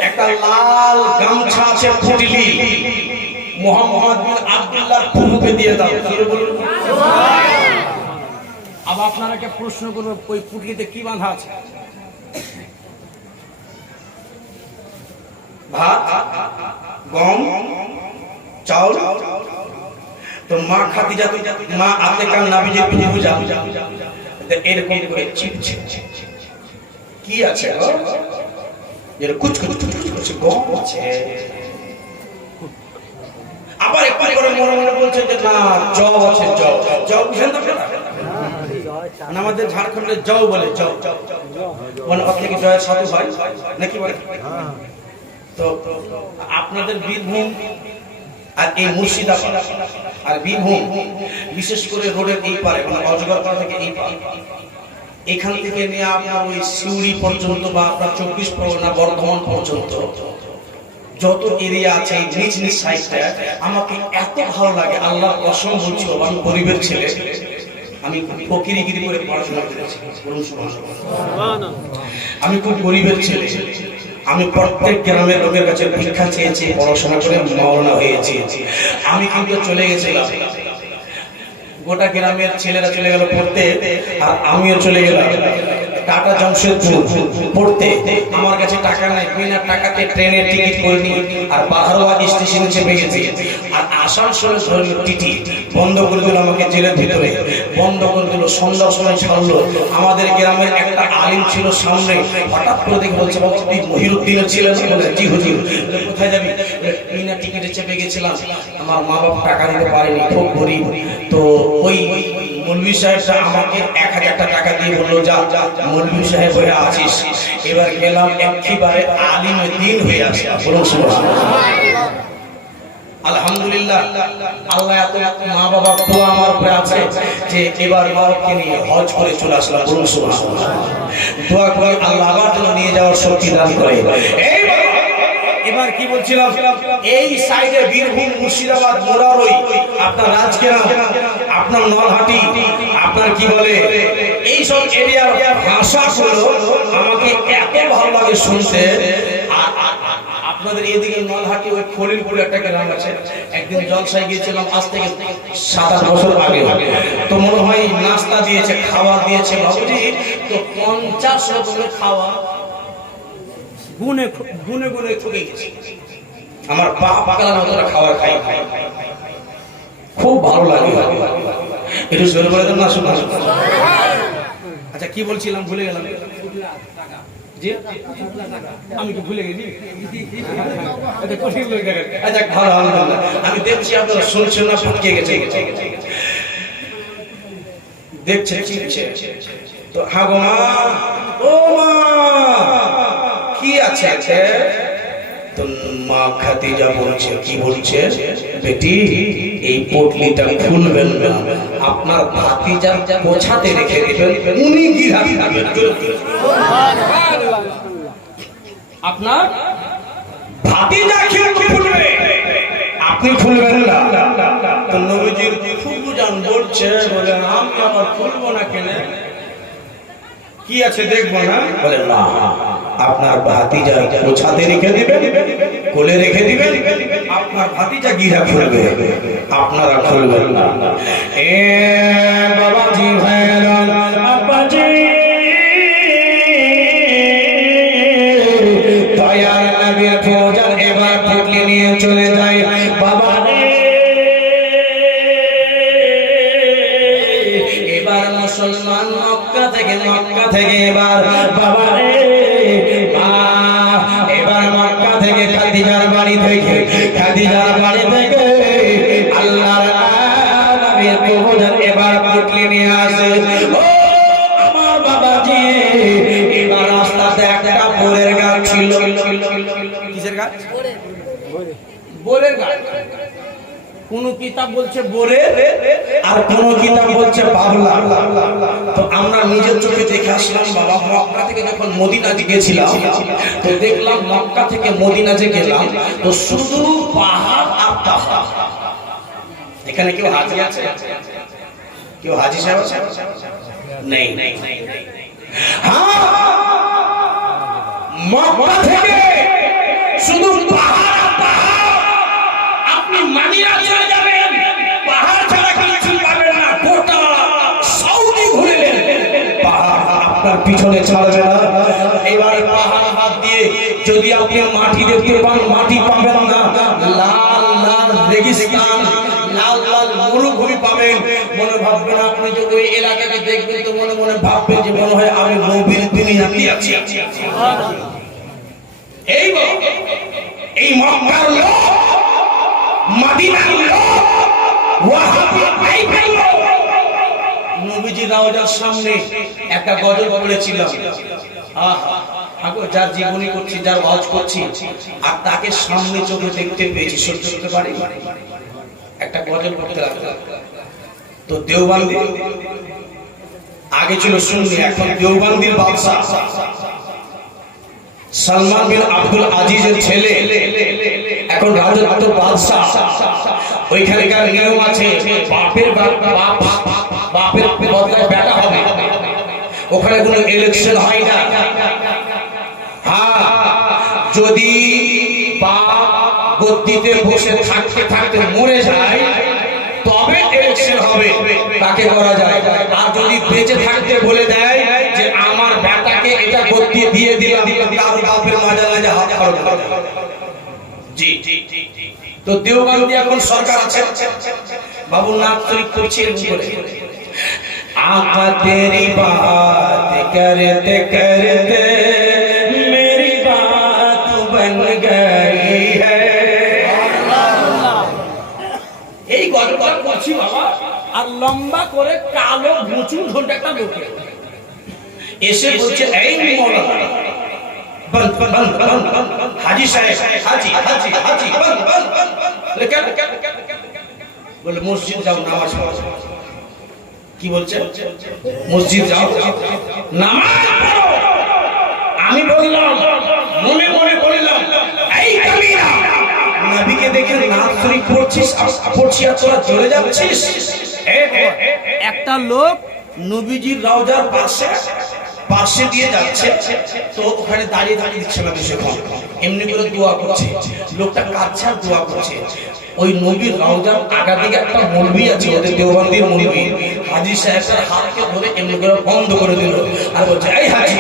একটা লাল গামছা আছে ফুটিলি, মুহাম্মদ বিন আব্দুল্লাহ ফুফুকে দিয়ে দাও। জোরে বলুন। আবার আপনারাকে প্রশ্ন করবো ওই পুটলিতে কি বাঁধা আছে? ভাত, গম, চাউল। তো মা খাদিজা, মা আতেকা নবীজির ফুফু জান, এরকম করে চিপছে কি আছে গো? এর কুচ কুচ কুচ গম আছে। আবার একবার করে মনে মনে বলছে যে না জব আছে, জব জব বুঝেন তো আপনারা? আমাদের ঝাড়খণ্ডে জব বলে, জব মানে আপনি কি জয়ের সাধু ভাই নাকি বলে? তো আপনাদের বীরভূম আর এই মুর্শিদাবাদ আর বীরভূম, বিশেষ করে রোডের এই পারে মানে অজগরপাড়া থেকে এই পারে, এখান থেকে নিয়ে আপনার ওই সিউড়ি পর্যন্ত বা আপনার 24 পরগনা বর্ধমান পর্যন্ত যত এরিয়া আছে এই নিজ নিজ সাইডটা আমাকে এত ভালো লাগে, আল্লাহর কসম বলছি। আমি গরিবের ছেলে, আমি ফকিরিগিরি করে পড়াশোনা করেছি, আমি খুব গরিবের ছেলে। আমি প্রত্যেক গ্রামের লোকের কাছে ভিক্ষা চেয়েছি, পড়াশোনা করে মাওলানা হয়েছি। আমি কিন্তু চলে গেছিলাম, গোটা গ্রামের ছেলেরা চলে গেল পড়তে, আর আমিও চলে গেলাম টাটা জমশেদপুর পড়তে। আমার কাছে টাকা নাই, বিনা টাকাতে ট্রেনের টিকিট করে নি, আর বাহারোয়া স্টেশনে চেপে গেছি। আর আসানসোলে ধরল টিটি, বন্ধ করে দিল আমাকে জেলের ভিতরে, বন্ধ করে দিল। সন্ধ্যার সময় ছাড়লো। আমাদের গ্রামের একটা আলিম ছিল সামনে, হঠাৎ করে দেখে বলছে বাবা তুই মহিরুদ্দিনের ছিলেন? বলে জি হুজুর। কোথায় যাবি? বিনা টিকিটে চেপে গেছিলাম, আমার মা বাবা টাকা দিতে পারেনি, খুব গরিব। তো ওই মৌলভী সাহেবটা আমাকে 1000 টাকা দিয়ে বললো যা মৌলভী সাহেব হয়ে আছিস। এবার গেলাম, একেবারে আলিমে দিন হয়ে আসে। বলুন সুবহানাল্লাহ। আলহামদুলিল্লাহ, আল্লাহ এত মা বাবার দোয়া আমার উপরে আছে যে এবার বাবাকে নিয়ে হজ করে চলে আসলাম। বলুন সুবহানাল্লাহ। দোয়া করে আল্লাহ আবার যেন নিয়ে যাওয়ার শক্তি দান করে। এবার কি বলছিলাম, এই সাইডে বীরভূম, মুর্শিদাবাদ, মোরারই, আপনার রাজকেরা, আপনার নলহাটি, আপনার কি বলে এই সব এরিয়ার ভাষাগুলো আমাকে এত ভালো লাগে শুনতে। আপনাদের এদিকে নলহাটি ওই খলিলপুরে একটা গ্রাম আছে, একদিন জলসায় গিয়েছিলাম আজ থেকে 7-8 বছর আগে। তো মনে হয় নাস্তা দিয়েছে, খাবার দিয়েছে বাবুজি, তো 50 রকমের খাওয়া গুনে গুনে গুনে ঠকে গেছে। আমার পা পাগলা মতো খাবার খাই, খুব ভালো লাগে। একটু জোরে বলে দেন না, শোনা। আচ্ছা কি বলছিলাম ভুলে গেলাম। জি আমি কি ভুলে গেছি? আচ্ছা ভালো, আলহামদুলিল্লাহ। আমি দেখছি আপনারা শুনছেন না, ফুটকে গেছে, দেখছে চিনছে। তো হ্যাঁ গো মা, ও মা কি আছে? তো মা খাদিজা বলছে, কি বলছে? বেটি এই পটলিটা খুলবেন না, আপনার ভাতিজা গোছাতে রেখে দিবেন, উনি গিরা দিবেন। আপনার ভাতিজা কি খুলবে, আপনি খুলবেন না। তো নবীজির ফুফু জান বলছে, বলে আমি আবার খুলবো না কেন? কি আছে দেখবো না? বলে না, আপনার ভাতিজা গোছাতে রেখে দিবেন, কোলে রেখে দিবেন, আপনার ভাতিজা গিরা খুলবে, আপনারা খুলবেন না। এ বাবাজি ভাইরা, আব্বাজি মুসলমান মক্কা থেকে এবার বাবা রে এবার মক্কা থেকে খাদিজার বাড়ি থেকে আল্লাহর নবীর কবুতর এবার পুটলি নিয়ে আসে। ও আমার বাবাজি, এবার রাস্তাতে একটা বোরের গাছ ছিল। কিসের গাছ? বোরের গাছ। কোন কিতাব বলছে বোরে, আর কোন কিতাব বলছে বাবলা। তো আমরা নিজের চোখে দেখে আসলাম বাবা, মক্কা থেকে যখন মদিনাতে গেছিলাম তো দেখলাম মক্কা থেকে মদিনাতে গেলাম তো শুধু পাহাড় আর পাহাড়। এখানে কেউ হাজি আছে? কেউ হাজি সাহেব নেই? হ্যাঁ, মক্কা থেকে শুধু পাহাড় আর পাহাড়। আপনি মাদিনা চলে যাবেন, পাহাড় ছাড়া কিছু পাবেন না। গোটা সৌদি ঘুরলেন, পাহাড় আপনার পিছনে ছাড়বে না। এবার পাহাড় হাত দিয়ে যদি আপনি মাটি দেখতে পান, মাটি পাবেন না। লাল লাল রেগিস্তান, লাল লাল মরুভূমি পাবেন। মনে ভাববেন আপনি যদি ওই এলাকাকে দেখবেন তো মনে মনে ভাববেন যে মনে হয় আমি নবীর দুনিয়াতে আছি। এই মক্কার লোক, মদিনার লোক, ওয়াহাবি টাইপের লোক নবীজি রওজার সামনে একটা গজল বলেছিলাম। যার জীবনী করছি, যার ওয়াজ করছি, আর তাকে সামনে চোখে দেখতে পেয়েছি, সহ্য করতে পারি। একটা গজল করতে লাগলাম। তো দেওবন্দি আগে ছিল সুন্নি, এখন দেওবন্দির বাদশা সালমান বিন আব্দুল আজিজের ছেলে এখন রাজত্ব বাদশা। ওইখানকার নিয়ম আছে, বাপের বদলে বেটা হবে। ওখানে কোনো ইলেকশন হয় না। হ্যাঁ, যদি বাপ গদ্দিতে বসে থাকতে থাকতে মরে যায় তবে ইলেকশন হবে, তাকে করা যায়। আর যদি বেঁচে থাকতে বলে দেয় যে আমার বেটাকে এটা গদ্দি দিয়ে দিলাম, তার বাপের মাজালায় হাত করবে। জি, তো দেওবন্দি এখন সরকার আছে, বাবু নাচ তৈরি করছে। आका तेरी बात करते करते मेरी बात बन गई है। এই গল্প করছি বাবা, আর লম্বা করে কালো মুচুর ধরে একটা লোকে এসে বলছে এই মৌলানা বন্ধ বন্ধ বন্ধ, হাজি সাহেব হাজি হাজি হাজি বন্ধ বন্ধ। বলে মসজিদ যাও নামাজ পড়ো। কি বলছে? মসজিদ যাও নামাজ পড়ো। আমি বললাম, মনে মনে বললাম, এই কামিনা, নবীকে দেখে নামাজ শরীফ পড়ছিস, পড়ছি আর তোরা চলে যাচ্ছিস। একটা লোক নবীজির রওজার পাশে দিয়ে যাচ্ছে, তো ওখানে দাঁড়িয়ে দিচ্ছে না, বেশিক্ষণ এমনি করে দোয়া করছে। লোকটা কাঁদছে আর দোয়া করছে। ওই নবীর রওজার আগা দিকে একটা মৌলভী আছে, ওদের দেওবন্দির মৌলভী, হাজী সাহেবের হাতকে ধরে এমনি করে বন্ধ করে দিল আর বলছে এই হাজী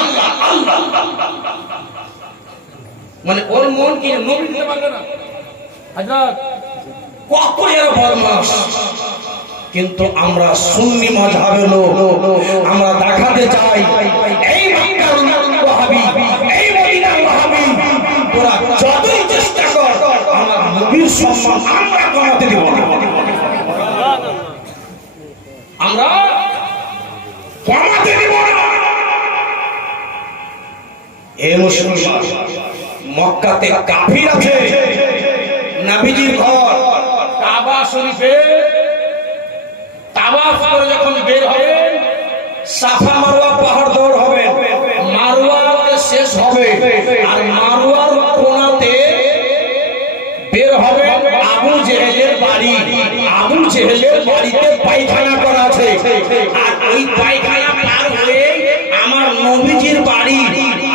আল্লাহ আল্লাহ। মানে ওর মন কি নবী দিতে পারবে না। হযরত কত এর বদমাশ। কিন্তু আমরা সুন্নি মাযহাবের লোক, আমরা দেখাতে চাই এই মক্কার ওয়াহাবি, এই মদিনার ওয়াহাবি, তোরা যতই চেষ্টা কর আমার নবীর সম্মান আমরা কমাতে দেব না। আমরা কমাতে দেব না। এ মুসলমান, মক্কাতে কাফির আছে, নবীজির ঘর কাবা শরীফে তাওয়াফ করে যখন বের হবেন, সাফা মারওয়া পাহাড় দৌড় হবে, মারওয়াতে শেষ হবে, আর মারওয়ার কোণাতে বের হবে আবু জেহেলের বাড়ি। আবু জেহেলের বাড়িতে পায়খানা করা আছে, আর ওই পায়খানা পার হয়ে আমার নবীজির বাড়ি।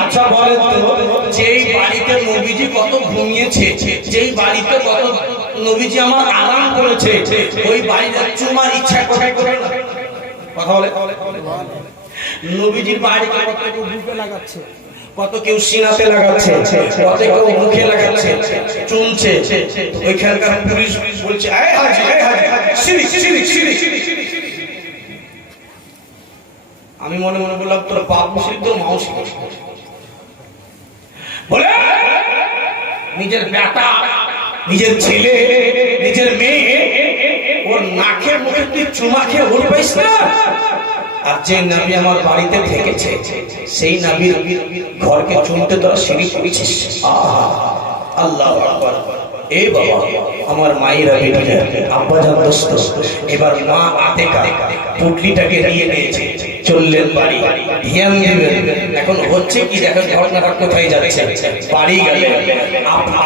আচ্ছা বলেন তো, যেই বাড়িতে নবীজি কত ঘুমিয়েছে, যেই বাড়িতে কত নবীজি আমার আরাম করেছে, ওই বাড়িতে চুমার ইচ্ছা কোথায় করে না? কথা বলে নবীজির বাড়ি কত কেউ বুকে লাগাচ্ছে, কত কেউ সিনাতে লাগাচ্ছে, কত কেউ মুখে লাগাচ্ছে, চুমছে। ওইখানকার পুলিশ বলছে এই হাজী এই হাজী শিরিক শিরিক শিরিক। আমি মনে মনে বললাম তোর বাপ সিদ্ধ মাও সিদ্ধ বলে নিজের বেটা নিজের ছেলে নিজের মেয়ে ওর নাকে মুখে তুই চুমা খেয়ে ওর পাইস না। আর যে নবী আমার বাড়িতে থেকেছে সেই নবীর ঘরকে চুমতে তোরা সিঁড়ি করেছিস। আল্লাহ আকবার। এই বাবা আমার মায়েরা বেটিরা আব্বা জান দোস্ত, এবার মা আতেকা পুটলিটাকে নিয়ে নিয়েছে, চললেন বাড়ি। ধ্যান দেবেন এখন হচ্ছে কি, দেখেন ঘটনাটা কোথায় যাচ্ছে। বাড়ি গেলে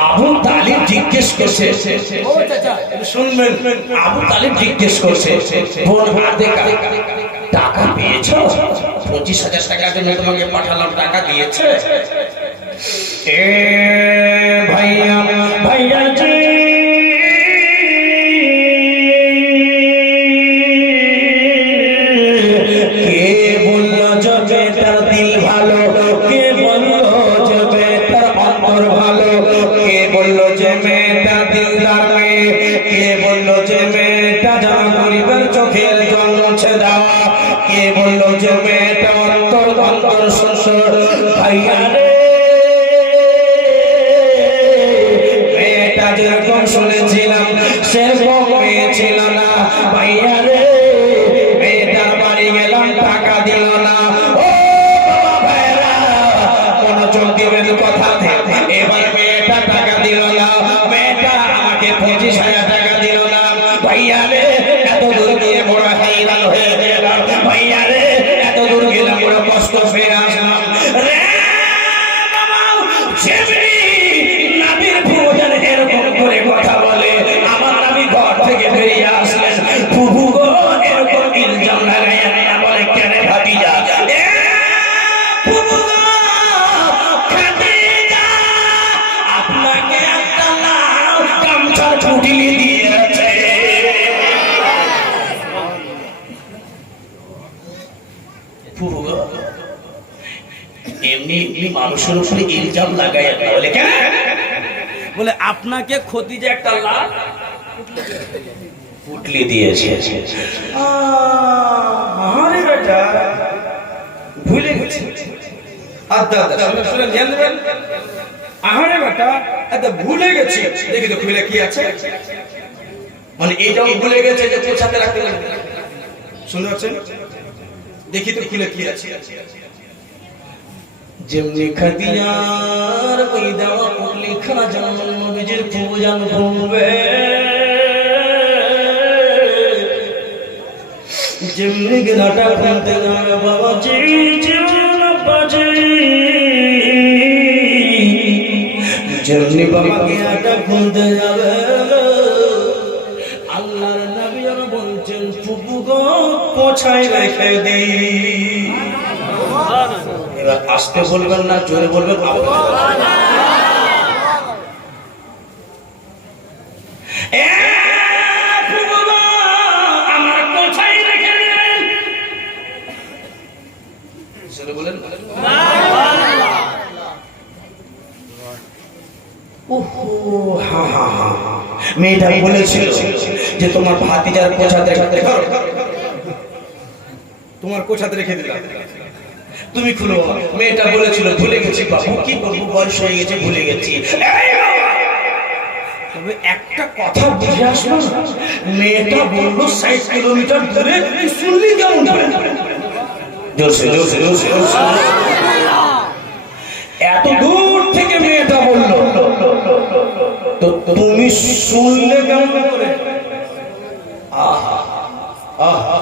আবু তালিব জিজ্ঞেস করছে, শুনবেন, আবু তালিব জিজ্ঞেস করছে বোন আতেকা টাকা পেয়েছো? 25,000 টাকার জন্য তোমাকে পাঠালাম, টাকা দিয়েছে? এ ভাইয়া ভাইয়া জি কে বললো যে বেটার দিল ভালো, কে বললো যে বেটার অন্তর ভালো, কে বললো যে মেয়েটা দিলদার মেয়ে, কে বললো যে মেয়েটা জানা গরিবের চোখের জল মুছে দেওয়া, কে বললো যে মেয়েটা অন্তর অন্তর শ্বশুর। ভাইয়া রে মেয়েটা যেরকম শুনেছিলাম সেরকম মেয়ে ছিল না। ভাইয়া রে মেয়েটার বাড়ি গেলাম, টাকা দিল না। ও বাবা ভাইরা মনোযোগ দিবেন কথাতে। এবার মেয়েটা টাকা দিল না, মেয়েটা আমাকে 25,000 টাকা দিল না। ভাইয়া রে এত দূর গিয়ে বড় হাইরান হয়ে গেলাম। ভাইয়া রে এত দূর গেলাম, বড় কষ্ট ফিরে আসলাম রে বাবা। যেমনি নবীর ভোজন এরকম করে কথা বলে, আমার নবী ঘর থেকে বেরিয়ে আসলেন। প্রভু গো এরকম ইলজাম লাগাইয়া না বলে কেন ভাতিজা? এ প্রভু গো খাদিজা আপনাকে একটা লাল গামছা ছুটিয়ে দিয়েছে। প্রভু গো এমনি এমনি মানুষের উপরে ইলজাম লাগাইয়া না বলে কেন? বলে আপনাকে খতিজা একটা লাল পুটলি দিয়েছে। আরে বেটা ভুলে গেছি। আচ্ছা শুনে ধ্যান দেবেন। আরে বেটা আচ্ছা ভুলে গেছি, দেখি তো খুলে কি আছে। মানে এটাও ভুলে গেছে যে পোছাতে রাখতে লাগবে। শুনতে পাচ্ছেন? দেখি তো খুলে কি আছে। যেমনি খাদিজার ওই দেওয়া পুটলি খানা যেমন নবীজির পূজন করবে, যেমনি গেলাটা খুলতে যাবে বাবা জি জীবন বাজে, যেমনি বাবা গেলাটা খুলতে যাবে আল্লাহর নবী বলছেন ফুপু গো পোছায় রেখে দিই। এবার আস্তে বলবেন না জোরে বলবেন? আমার কোথায় রেখে দিলেন? জোরে বলেন। মেয়েটা বলেছিল যে তোমার ভাতিজার পোছাতে রাখতে পারো, তোমার কোথাতে রেখে দিলাম। তুমি খুলো। মেয়েটা বলেছিল ভুলে গেছি বাবু, কি করবো বয়স হয়ে গেছে ভুলে গেছি। তবে একটা কথা বুঝে আসলো না, মেয়েটা বললো 60 কিলোমিটার দূরে, শুনলি কেমন করে? জোরসে জোরসে জোরসে জোরসে। এত দূর থেকে মেয়েটা বললো, তো তুমি শুনলে কেমন করে? আহা আহা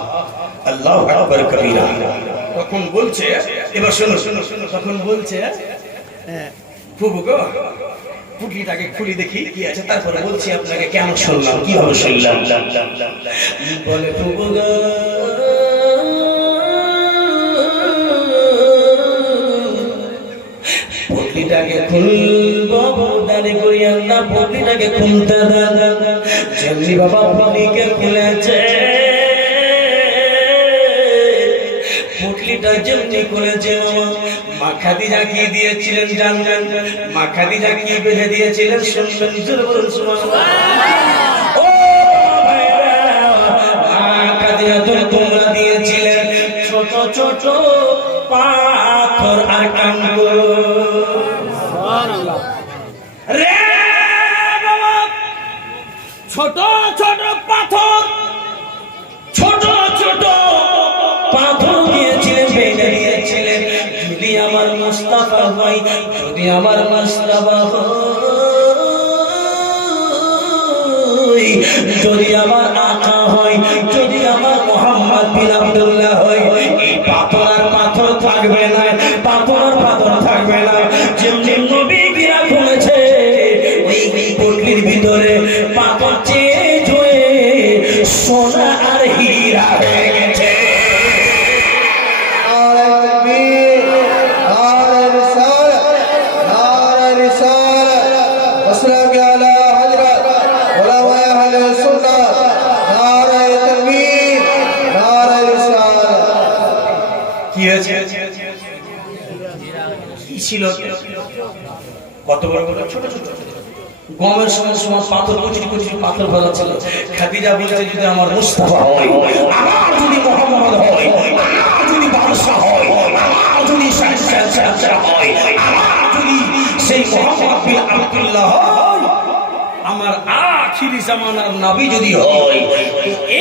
আল্লাহু আকবার কবীরা। তখন বলছে, এবার শোনো শোনো শোনো, তখন বলছে প্রভু গো পুটলিটাকে খুলি দেখি কি আছে। তারপরে বলছি আপনাকে কেন শুনলাম, কিভাবে শুনলাম। বলে প্রভু গো পুটলিটাকে খুলবো, দাঁড়ি করিয়া না পুটলিটাকে খুলতে দেন। যেমনি বাবা পুটলিকে খুলেছে, পুটলিটা যেমনি খুলেছে মা খাদিজা কি দিয়েছিলেন জানবেন? মা খাদিজা কি বেঁধে দিয়েছিলেন শুনবেন? জোরে বলুন সুবহানাল্লাহ। ও ভাইরা, মা খাদিজা তোমরা দিয়েছিলেন ছোট ছোট পাথর আর কাঙ্গুর রে বাবা, ছোট ছোট পাথর, ছোট ছোট পাথর দিয়েছিলেন, ভেঙে দিয়েছিলেন। যদি আমার মুস্তাফা হয়, যদি আমার মুস্তাফা হয়, যদি আমার আকা হয়, যদি আমার মোহাম্মদ বিন আব্দুল্লাহ হয়, এই পাথর আর পাথর থাকবে না, পাথর আর পাথর থাকবে না। যেমনি নবী গিরা ঘুমেছে, ওই পটলির ভিতরে পাথর চেঞ্জ হয়ে সোনা আর হীরা হয়ে গেছে। কি হয়েছে? কি ছিল? কত বড় বড় ছোট ছোট গমের সমান সমান পাথর, কুচি কুচি পাথর ফেলা ছিল। খাদিজা বলছে, যদি আমার মুস্তাফা হয়, আমার যদি মোহাম্মদ হয়, আমার যদি বাদশা হয়, আমার যদি শাহজাহান হয়, আমার যদি সেই মোহাম্মদ বিন আব্দুল্লাহ হয়, আমার আখিরি জামানার নবী যদি হয়,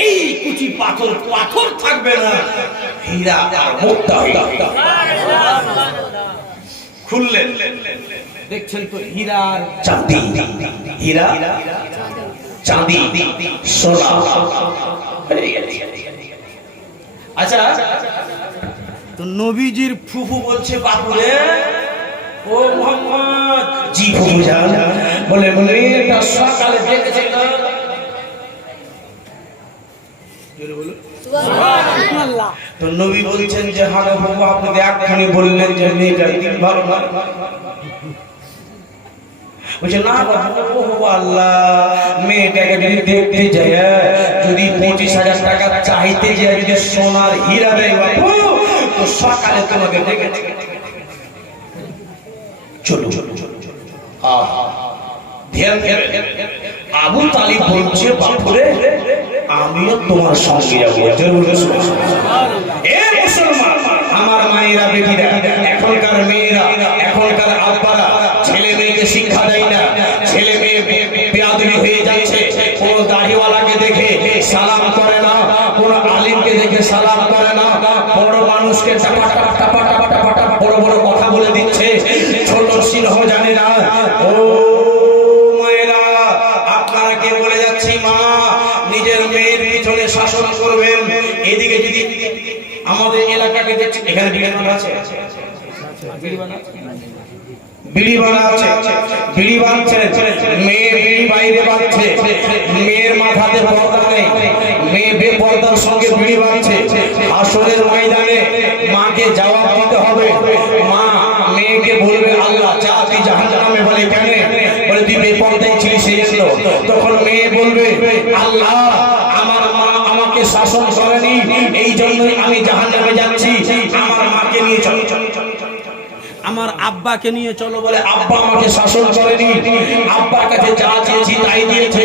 এই কুচি পাথর পাথর থাকবে না, হীরা আর মুক্তা খুললেন। দেখছেন তো হীরা আর চাঁদি, হীরা চাঁদি সোনা। আচ্ছা, তো নবীজির ফুফু বলছে, বাপুরে ও মোহাম্মদ, জি ফুফু জান, বলে বলে এটা সকালে দেখেছে না? তো নবী বলছেন যে হ্যাঁ বাবা, আপনি একখানি বললেন যে মেয়েটার দিন ভালো না। বলছে না বাবা, আল্লাহ মেয়েটাকে যদি দেখতে যায়, যদি 25,000 টাকা চাইতে যায়, যদি সোনার হীরা দেয় বাবু, তো সকালে তোমাকে দেখেছে। চলো চলো চলো চলো, ধ্যান দেবে। আবু তালিব বলছে, বাপুরে আমিও তোমার সঙ্গে যাবো। এ মুসলমান, আমার মায়েরা, বেটিরা, এখনকার মেয়েরা, এখনকার আব্বারা ছেলে মেয়েকে শিক্ষা দেয় না, ছেলে মেয়ে বেয়াদবি হয়ে যাচ্ছে। কোন দাড়িওয়ালাকে দেখে সালাম করে না, কোন আলিমকে দেখে সালাম করে না, বড় মানুষকে টাপা টাপা টাপা টাপা টাপা টাপা বড় বড় কথা বলে দিচ্ছে, ছোট সিংহ জানে না। ও মায়েরা, আপনারা কে বলে যাচ্ছি, মা নিজের মেয়ের পিছনে শাসন করবেন। এদিকে যদি আমাদের এলাকাকে দেখছি, এখানে বিড়িবানা আছে, বিড়িবানা আছে, বিড়ি বাঁধছে, মেয়ে বিড়ি বাইরে বাঁধছে, মেয়ের মাথাতে পর্দা নেই, মেয়ে বেপর্দার সঙ্গে বিড়ি বাঁধছে। আসরের ময়দানে মাকে জবাব দিতে হবে। মা মেয়েকে বলবে, আল্লাহ যা তুই জাহান্নামে, বলে কেন? বলে তুই বেপর্দায় ছিলিস সেই জন্য। তখন মেয়ে বলবে, আল্লাহ আমার মা আমাকে শাসন করেনি, এই জন্যই আমি জাহান্নামে যাচ্ছি, আমার মাকে নিয়ে চলো, আমার আব্বাকে নিয়ে চলো। বলে আব্বা আমাকে শাসন করেনি, আব্বার কাছে যা চেয়েছি তাই দিয়েছে,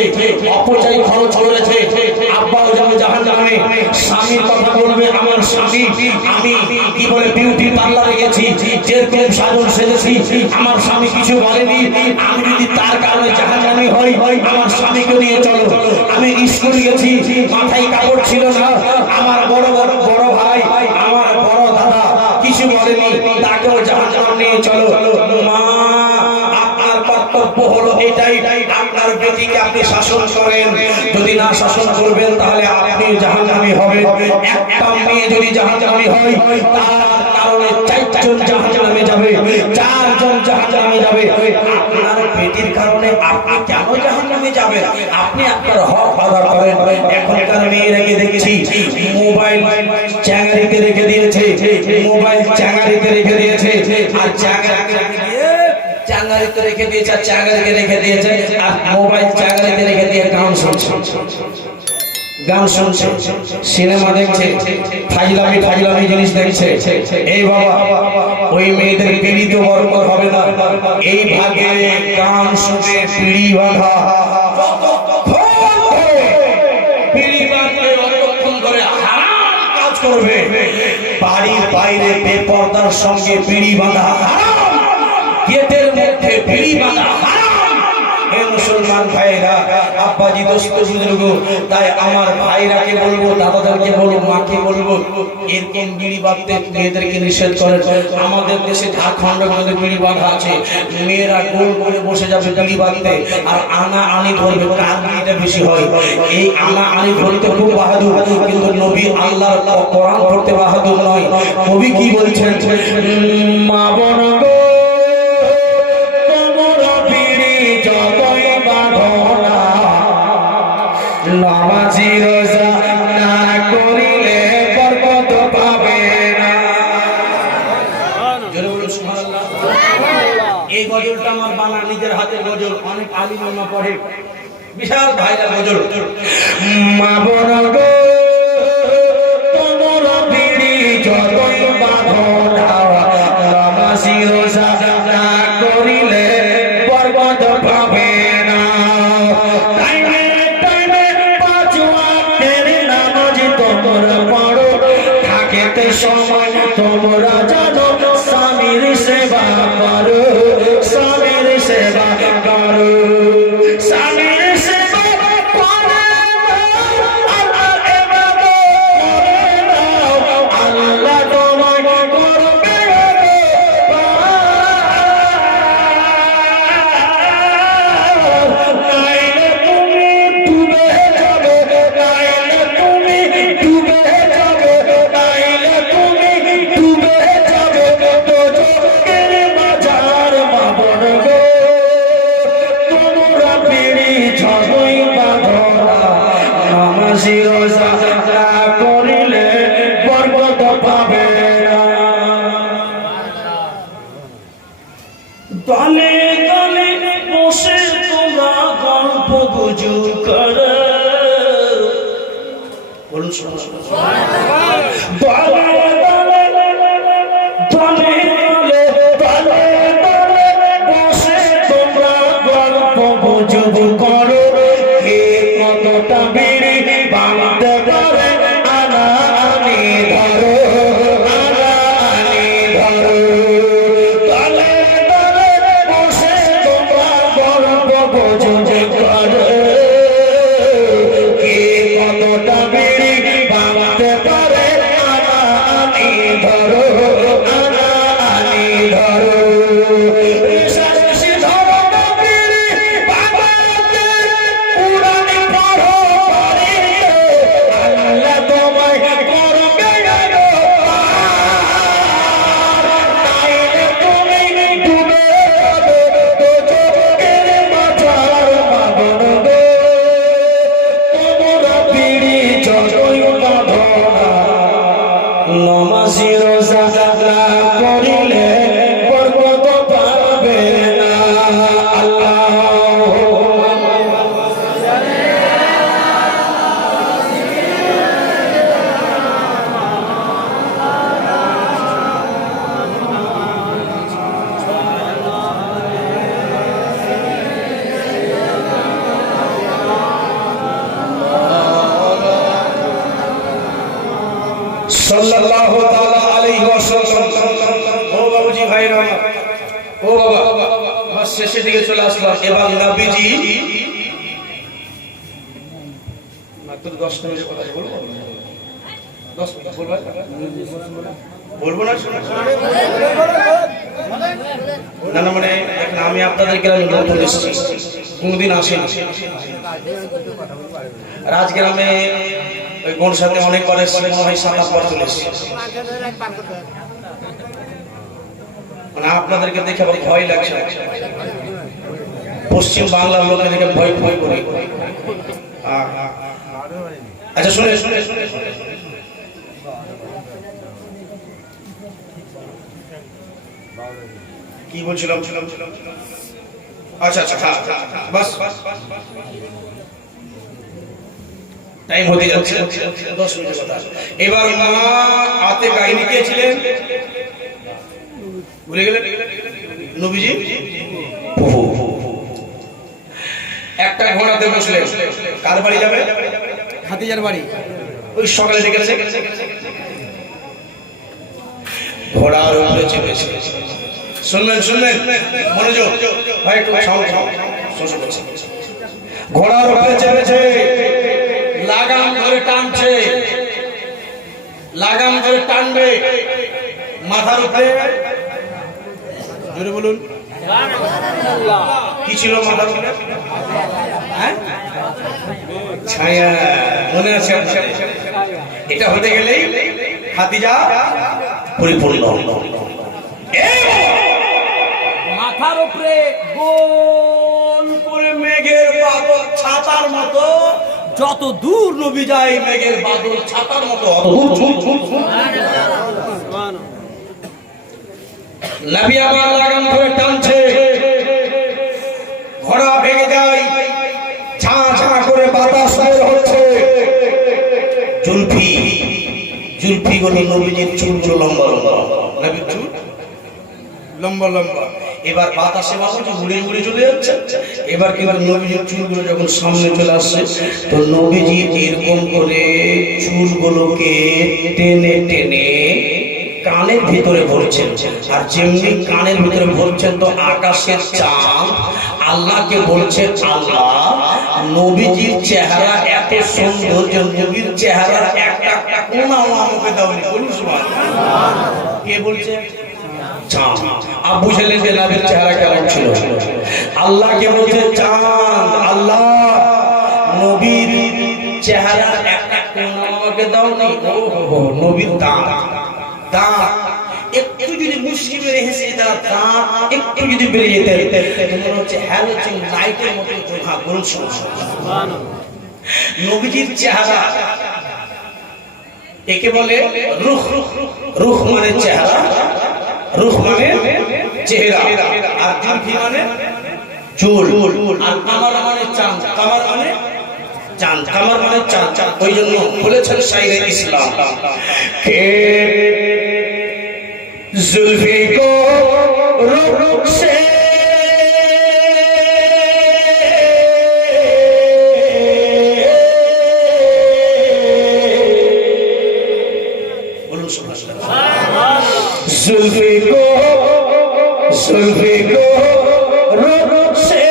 অপচয় খরচ করেছে, আব্বাও যাবে জাহান্নামে। স্বামীর কথা বলবে, আমার স্বামী, আমি কি বলে বিউটি পার্লারে গেছি, যেরকম সাজন সেজেছি, আমার স্বামী কিছু বলেনি, আমি যদি তার কারণে জাহান্নামে হই, আমার স্বামীকে নিয়ে চলো। আমি স্কুল গেছি, মাথায় কাপড় ছিল না, আমার বড় বড় বড় ভাই, আমার বড় দাদা কিছু বলেনি, তাকেও জাহান্নামে নিয়ে চলো। মা আপনার কর্তব্য হলো এটাই, আপনার বেটিকে আপনি শাসন করেন। যদি না শাসন করবেন তাহলে আপনি জাহান্নামী হবেন। একটা মেয়ে যদি জাহান্নামী হয়, তার কারণে 4 জন জাহান্নামে যাবে, 4 জন জাহান্নামে যাবে। আপনার বেটির কারণে আপনি কেন জাহান্নামে যাবেন? আপনি আপনার হক আদায় করেন। এখনকার মেয়েরাকে দেখেছি মোবাইল চ্যাঙ্গারিতে রেখে দিয়েছে, মোবাইল চ্যাঙ্গারিতে রেখে দিয়েছে, আর চ্যাঙ্গারিতে রেখে দিয়েছে, আর চ্যাঙ্গারিতে রেখে দিয়েছে, আর মোবাইল চ্যাঙ্গারিতে রেখে দিয়ে গান শুনছে, গান শুনছে, সিনেমা দেখছে, ফাজলামি ফাজলামি জিনিস দেখছে। এই বাবা, ওই মেয়েদের পিড়ি তো বরকত হবে না। এই ভাগে গান শুনে পিড়ি বাঁধা, পিড়ি বাঁধলে অতক্ষণ ধরে হারাম কাজ করবে বাড়ির বাইরে বেপরদার সঙ্গে বিড়ি বাঁধা হারাম, গেটের মধ্যে বিড়ি বাঁধা হারাম। হে মুসলমান ভাইরা, আব্বাজি দোস্ত বুজুর্গ, তাই আমার ভাইরাকে বলবো, দাদাদেরকে বলবো, মাকে বলবো, এরকম বিড়ি বাঁধতে মেয়েদেরকে নিষেধ করেন। আমাদের দেশে ঝাড়খণ্ডের মধ্যে বিড়ি বাঁধা আছে, মেয়েরা গোল করে বসে যাবে বিড়ি বাঁধতে, আর আনা আনি ধরবে, কার বিড়িটা বেশি হয়। এই আনা আনি ধরতে খুব বাহাদুর, কিন্তু নবী আল্লাহর কোরআন পড়তে বাহাদুর নয়। নবী কি বলছেন? মা বোন গো, নামাজি রোজা না করিলে বরকত পাবে না। জোরে বলুন সুবহানাল্লাহ। এই গজলটা আমার বানা, নিজের হাতের গজল, অনেক আলিম ওলামা পড়ে, বিশাল ভাইরা গজল। মা বোন গো, তোমরা বিড়ি যতই বাঁধো না, নামাজি রোজা না করিলে বরকত পাবে না। সময় তোমরা জানো স্বামীর সেবা করো, স্বামীর সেবা করো, স্বামীর সেবা করে আল্লাহ ইবাদত করে নাও, আল্লাহ তোমায় করবে নাইলে তুমি ডুবে যাবে, নাইলে তুমি ডুবে যাবে, নাইলে তুমি ডুবে যাবে দোজখের বাজার। মা বোন গো, তোমরা বিড়ি যতই বাঁধো না, নামাজি রোজা না করিলে বরকত পাবে না। দলে দলে বসে তোমরা গল্প গুজব করে, বলুন সুবহানাল্লাহ। দলে দলে দলে দলে দলে দলে বসে তোমরা গল্প গুজব করো, কে কতটা বিড়ি বাঁধতে পারে আনা আনি ধরো, আনা আনি ধরো। দলে দলে বসে তোমরা গল্প গুজব করো, কে কতটা বিড়ি বাঁধতে পারে আনা আনি ধরো, আনা আনি ধরো। রেশারেশি ধরো না বিড়ি বাঁধতে, উড়ানি পড়ো বাড়িতে, আল্লাহ তোমায় করবে নাইলে তুমি ডুবে যাবে দোজখের বাজার। মা বোন গো, তোমরা বিড়ি যতই বাঁধো না, নামাজি রোজা না করিলে বরকত পাবে না। আল্লাহ সাল্লাল্লাহু তাআলা আলাইহি ওয়াসাল্লাম। ও বাবুজি ভাইরা, ও বাবা, বাস শেষের দিকে চলে আসলাম। এবার নবীজি মাত্র 10 মিনিটের কথা বলবো, 10 মিনিট বলবো না, না না, মানে এখন আমি আপনাদের গ্রামে নতুন এসেছি, কোনদিন আসেনি। রাজগ্রামে ওই কোন সাথে অনেকবার এসেছি, মনে হয় 7-8 বার চলে এসেছি। মানে আপনাদেরকে দেখে আবার ভয় লাগছে, পশ্চিম বাংলার লোকের দেখে ভয় ভয় করে। আচ্ছা শুনে শুনে শুনে শুনে কি বলছিলাম? আচ্ছা আচ্ছা, বাস টাইম হতে যাচ্ছে, 10 মিনিটের কথা। এবার মা হাতে কাহিনী কে ছিলেন ভুলে গেলেন? নবীজি একটা ঘোড়াতে বসলে, কার বাড়ি যাবে? হাতিয়ার বাড়ি। ওই সকালে ডেকেছে, ঘোড়ার উপরে চেপেছে। শুনলেন শুনলেন, মনোযোগ ভাই, একটু সাউন্ড করছে। ঘোড়ার উপরে চেপেছে, লাগাম ধরে টানছে, লাগাম ধরে টানবে, মাথার উপরে জোরে বলুন কি ছিল মাথার উপরে? হ্যাঁ, ছায়া। মনে আছে? এটা হতে গেলেই খাদিজা পরিপূর্ণ। মাথার উপরে গোল করে মেঘের বাদল ছাতার মতো, যত দূর নবী যায় মেঘের বাদল ছাতার মতো নবী আমার লাগাম ধরে টানছে, ঘোড়া ভেঙে যায়, ঝাঁ ঝাঁ করে বাতাস বের হচ্ছে। জুলফি, জুলফি গুলো নবীজির চুলগুলো লম্বা লম্বা, নবীর চুল লম্বা লম্বা। এবার বাতাসে বাতাসে উড়ে উড়ে চলে যাচ্ছে। এবার নবীজির চুলগুলো যখন সামনে চলে আসছে, তো নবীজি এরকম করে চুলগুলোকে টেনে টেনে কানের ভিতরে ভরছেন। আর যেমনি কানের ভিতরে ভরছেন, তো আকাশের চাঁদ আল্লাহকে বলছে, আল্লাহ নবীজির চেহারা এত সুন্দর যে নবীর চেহারার একটা কোণাও আমাকে দাওনি। বলুন সুবহানাল্লাহ। কে বলছে? চাঁদ। আপ বুঝলেন যে নবীর চেহারা কেমন ছিল? আল্লাহকে বলছে চাঁদ, আল্লাহ নবীর চেহারার একটা কোণা আমাকে দাওনি। ও নবীর দাঁত, দাঁত একটু যদি মুশকিল হেসে দাঁত একটু যদি বেড়ে যেতে, মনে হচ্ছে হ্যালোজেন লাইটের মতো চোখা। বলুন সুবহানাল্লাহ। নবীজির চেহারা একে বলে রূহ। রূহ মানে চেহারা, রূহ মানে চেহারা, আর জুলফি মানে চুল, আর কামার মানে চাঁদ। কামার মানে চাঁদ, কামার মানে চাঁদ। ওই জন্য বলেছেন শাইরে ইসলাম, কে जुल्फी को रुख रुख से बोलो सुभान जुल्फी को रुख रुख से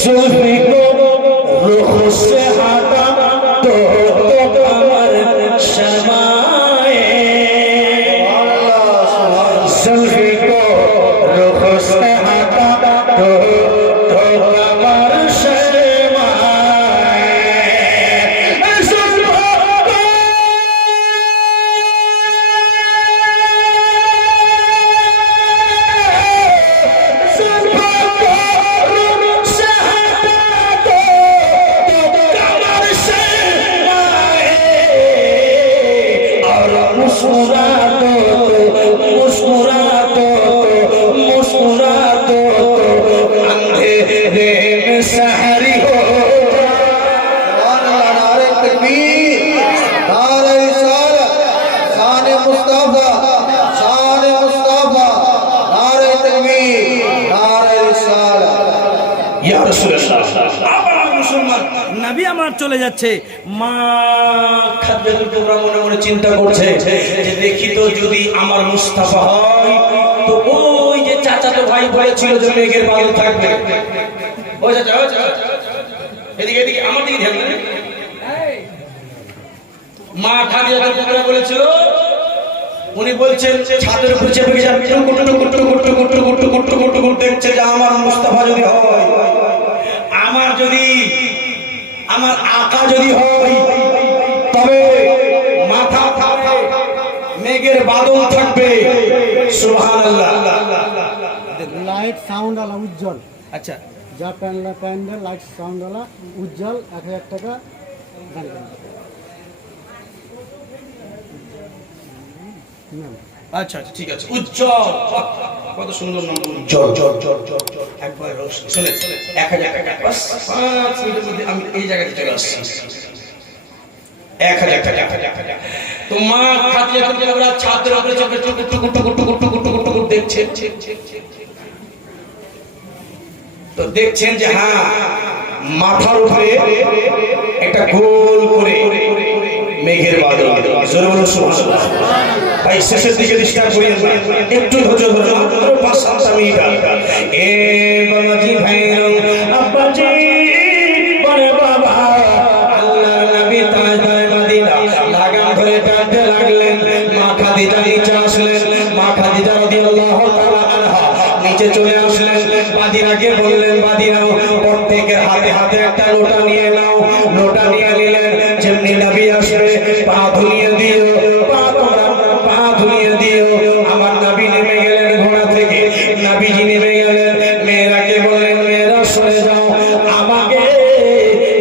जुल्फी को रुख से हटा तो নবী আমার চলে যাচ্ছে। মা খাদিজাতুল কুবরা মনে মনে চিন্তা করছে যে দেখি তো যদি আমার মুস্তাফা হয়, তো ওই যে চাচাতো ভাই বলেছিল যে মেঘের বাদল থাকবে, ও চাচা এদিকে এদিকে আমার দিকে ধ্যান দেন। মা খাদিজাতুল কুবরা বলেছিল, উনি বলছেন ছাদের উপর চেপে গিয়ে দেখছে যে আমার মুস্তাফা যদি হয়, আমার আকা যদি হয়, তবে মাথা থাকবে, মেঘের বাদল থাকবে। সুবহানাল্লাহ। লাইট সাউন্ড আলা উজ্জ্বল। আচ্ছা, যা প্যান্ডেল লাইট সাউন্ড আলা উজ্জ্বল 1000 টাকা। আচ্ছা আচ্ছা ঠিক আছে। উজ্জ্বল, কত সুন্দর নাম উজ্জ্বল। একবার শুনে 1000 টাকা, বাস 5 মিনিটের মধ্যে আমি এই জায়গাতে চলে আসছি। 1000 টাকা। তো মা খাদিজাতুল কুবরা ছাদের উপরে চেপে টুকু দেখছেন। তো দেখছেন যে হ্যাঁ, মাথার উপরে একটা গোল করে মেঘের বাদল। জোরে বলুন সুবহানাল্লাহ। ভাই শেষের দিকে ডিস্টার্ব করিয়েন না, একটু ধৈর্য ধরুন, মাত্র 5-7 মিনিট। এ বাবাজি ভাই আব্বাজি বলে বাবা আল্লাহর নবী তাজদার মদিনা লাগাম ধরে টানতে লাগলেন। মা খাদিজা নিচে আসলেন। মা খাদিজা রাদিয়াল্লাহু তাআলা আনহা নিচে চলে আসলেন। বাদিরাকে বললেন, বাদিরাও প্রত্যেকের হাতে হাতে একটা লোটা নিয়ে নাও। লোটা নিয়ে নিলেন। যেমনি নবী আসবে পা ধুলিয়ে দিও, পা ধুলিয়ে দিও। আমার নবী নেমে গেলেন ঘোড়া থেকে। নবীজি নেমে গেলেন। মেয়েরাকে বললেন, মেয়েরা সরে যাও। আমাকে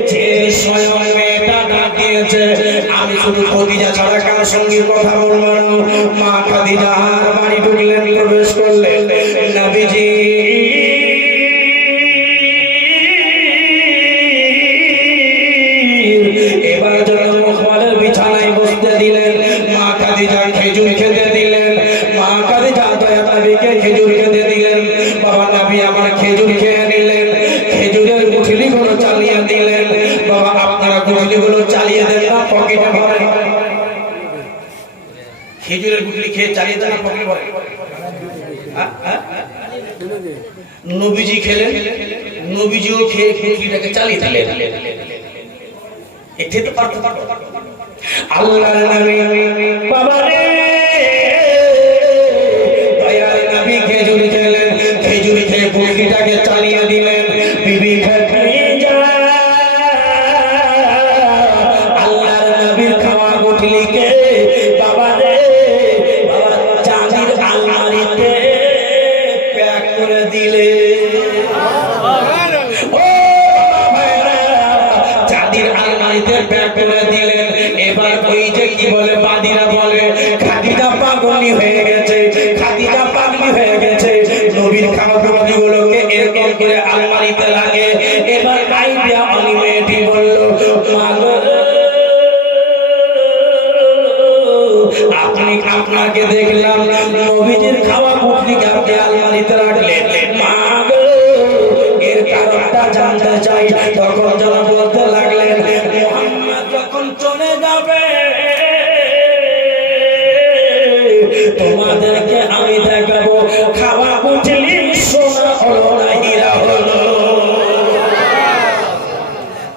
যে স্বয়ং মেয়েটা ডাক দিয়েছে, আমি শুধু খাদিজা ছাড়া কার সঙ্গে কথা বলবো না। মা খাদিজা আর বাড়ি ঢুকলেন, প্রবেশ করলেন। নবীজি এবার যখন মুখমালের বিছানায় বসতে দিলেন, মা খাদিজা খেজুর খেতে দিলেন। মা খাদিজা দয়া নবীকে খেজুর খেতে দিলেন। বাবা নবী আমার খেজুর খেয়ে নিলেন। খেজুরের গুঠলিগুলো চালিয়ে দিলেন। বাবা আপনারা গুঠলিগুলো চালিয়ে দেন না, পকেটে ভরেন। খেজুরের গুঠলি খেয়ে চালিয়ে দেন না, পকেটে ভরেন। নবীজি খেলেন, নবীজিও খেয়ে গুঠলিটাকে চালিয়ে দিলেন। এতে তো পারতো আল্লাহর নবী বাবা রে দয়ার নবী খেজুর খেলেন। খেজুর খেয়ে গুঠলিটাকে চালিয়ে দিলেন। বিবি খাদিজা আল্লাহর নবীর খাওয়া গুঠলিকে বাবা রে বাবা চাঁদির আলমারিতে প্যাক করে দিলে। প্যাক করে দিলেন। এবার ওই যে কি বলে বাদিরা বলে খাদিজা পাগলি হয়ে গেছে, খাদিজা পাগলি হয়ে গেছে। নবীর খাওয়া গুলোকে এরকম করে আলমারিতে লাগে। এবার আইডিয়া অনি মেয়েটি বলল, আপনি আপনাকে দেখলাম নবীজির খাওয়া গুটলিকে আপনি আলমারিতে রাখলেন। মা গো এর কারণটা জানতে চাই। তখন যেন বলতে লাগলেন, মুহাম্মদ যখন চলে যাবে তোমাদেরকে আমি দেখাবো খাওয়া গুটলি সোনা হলো না হীরা হলো।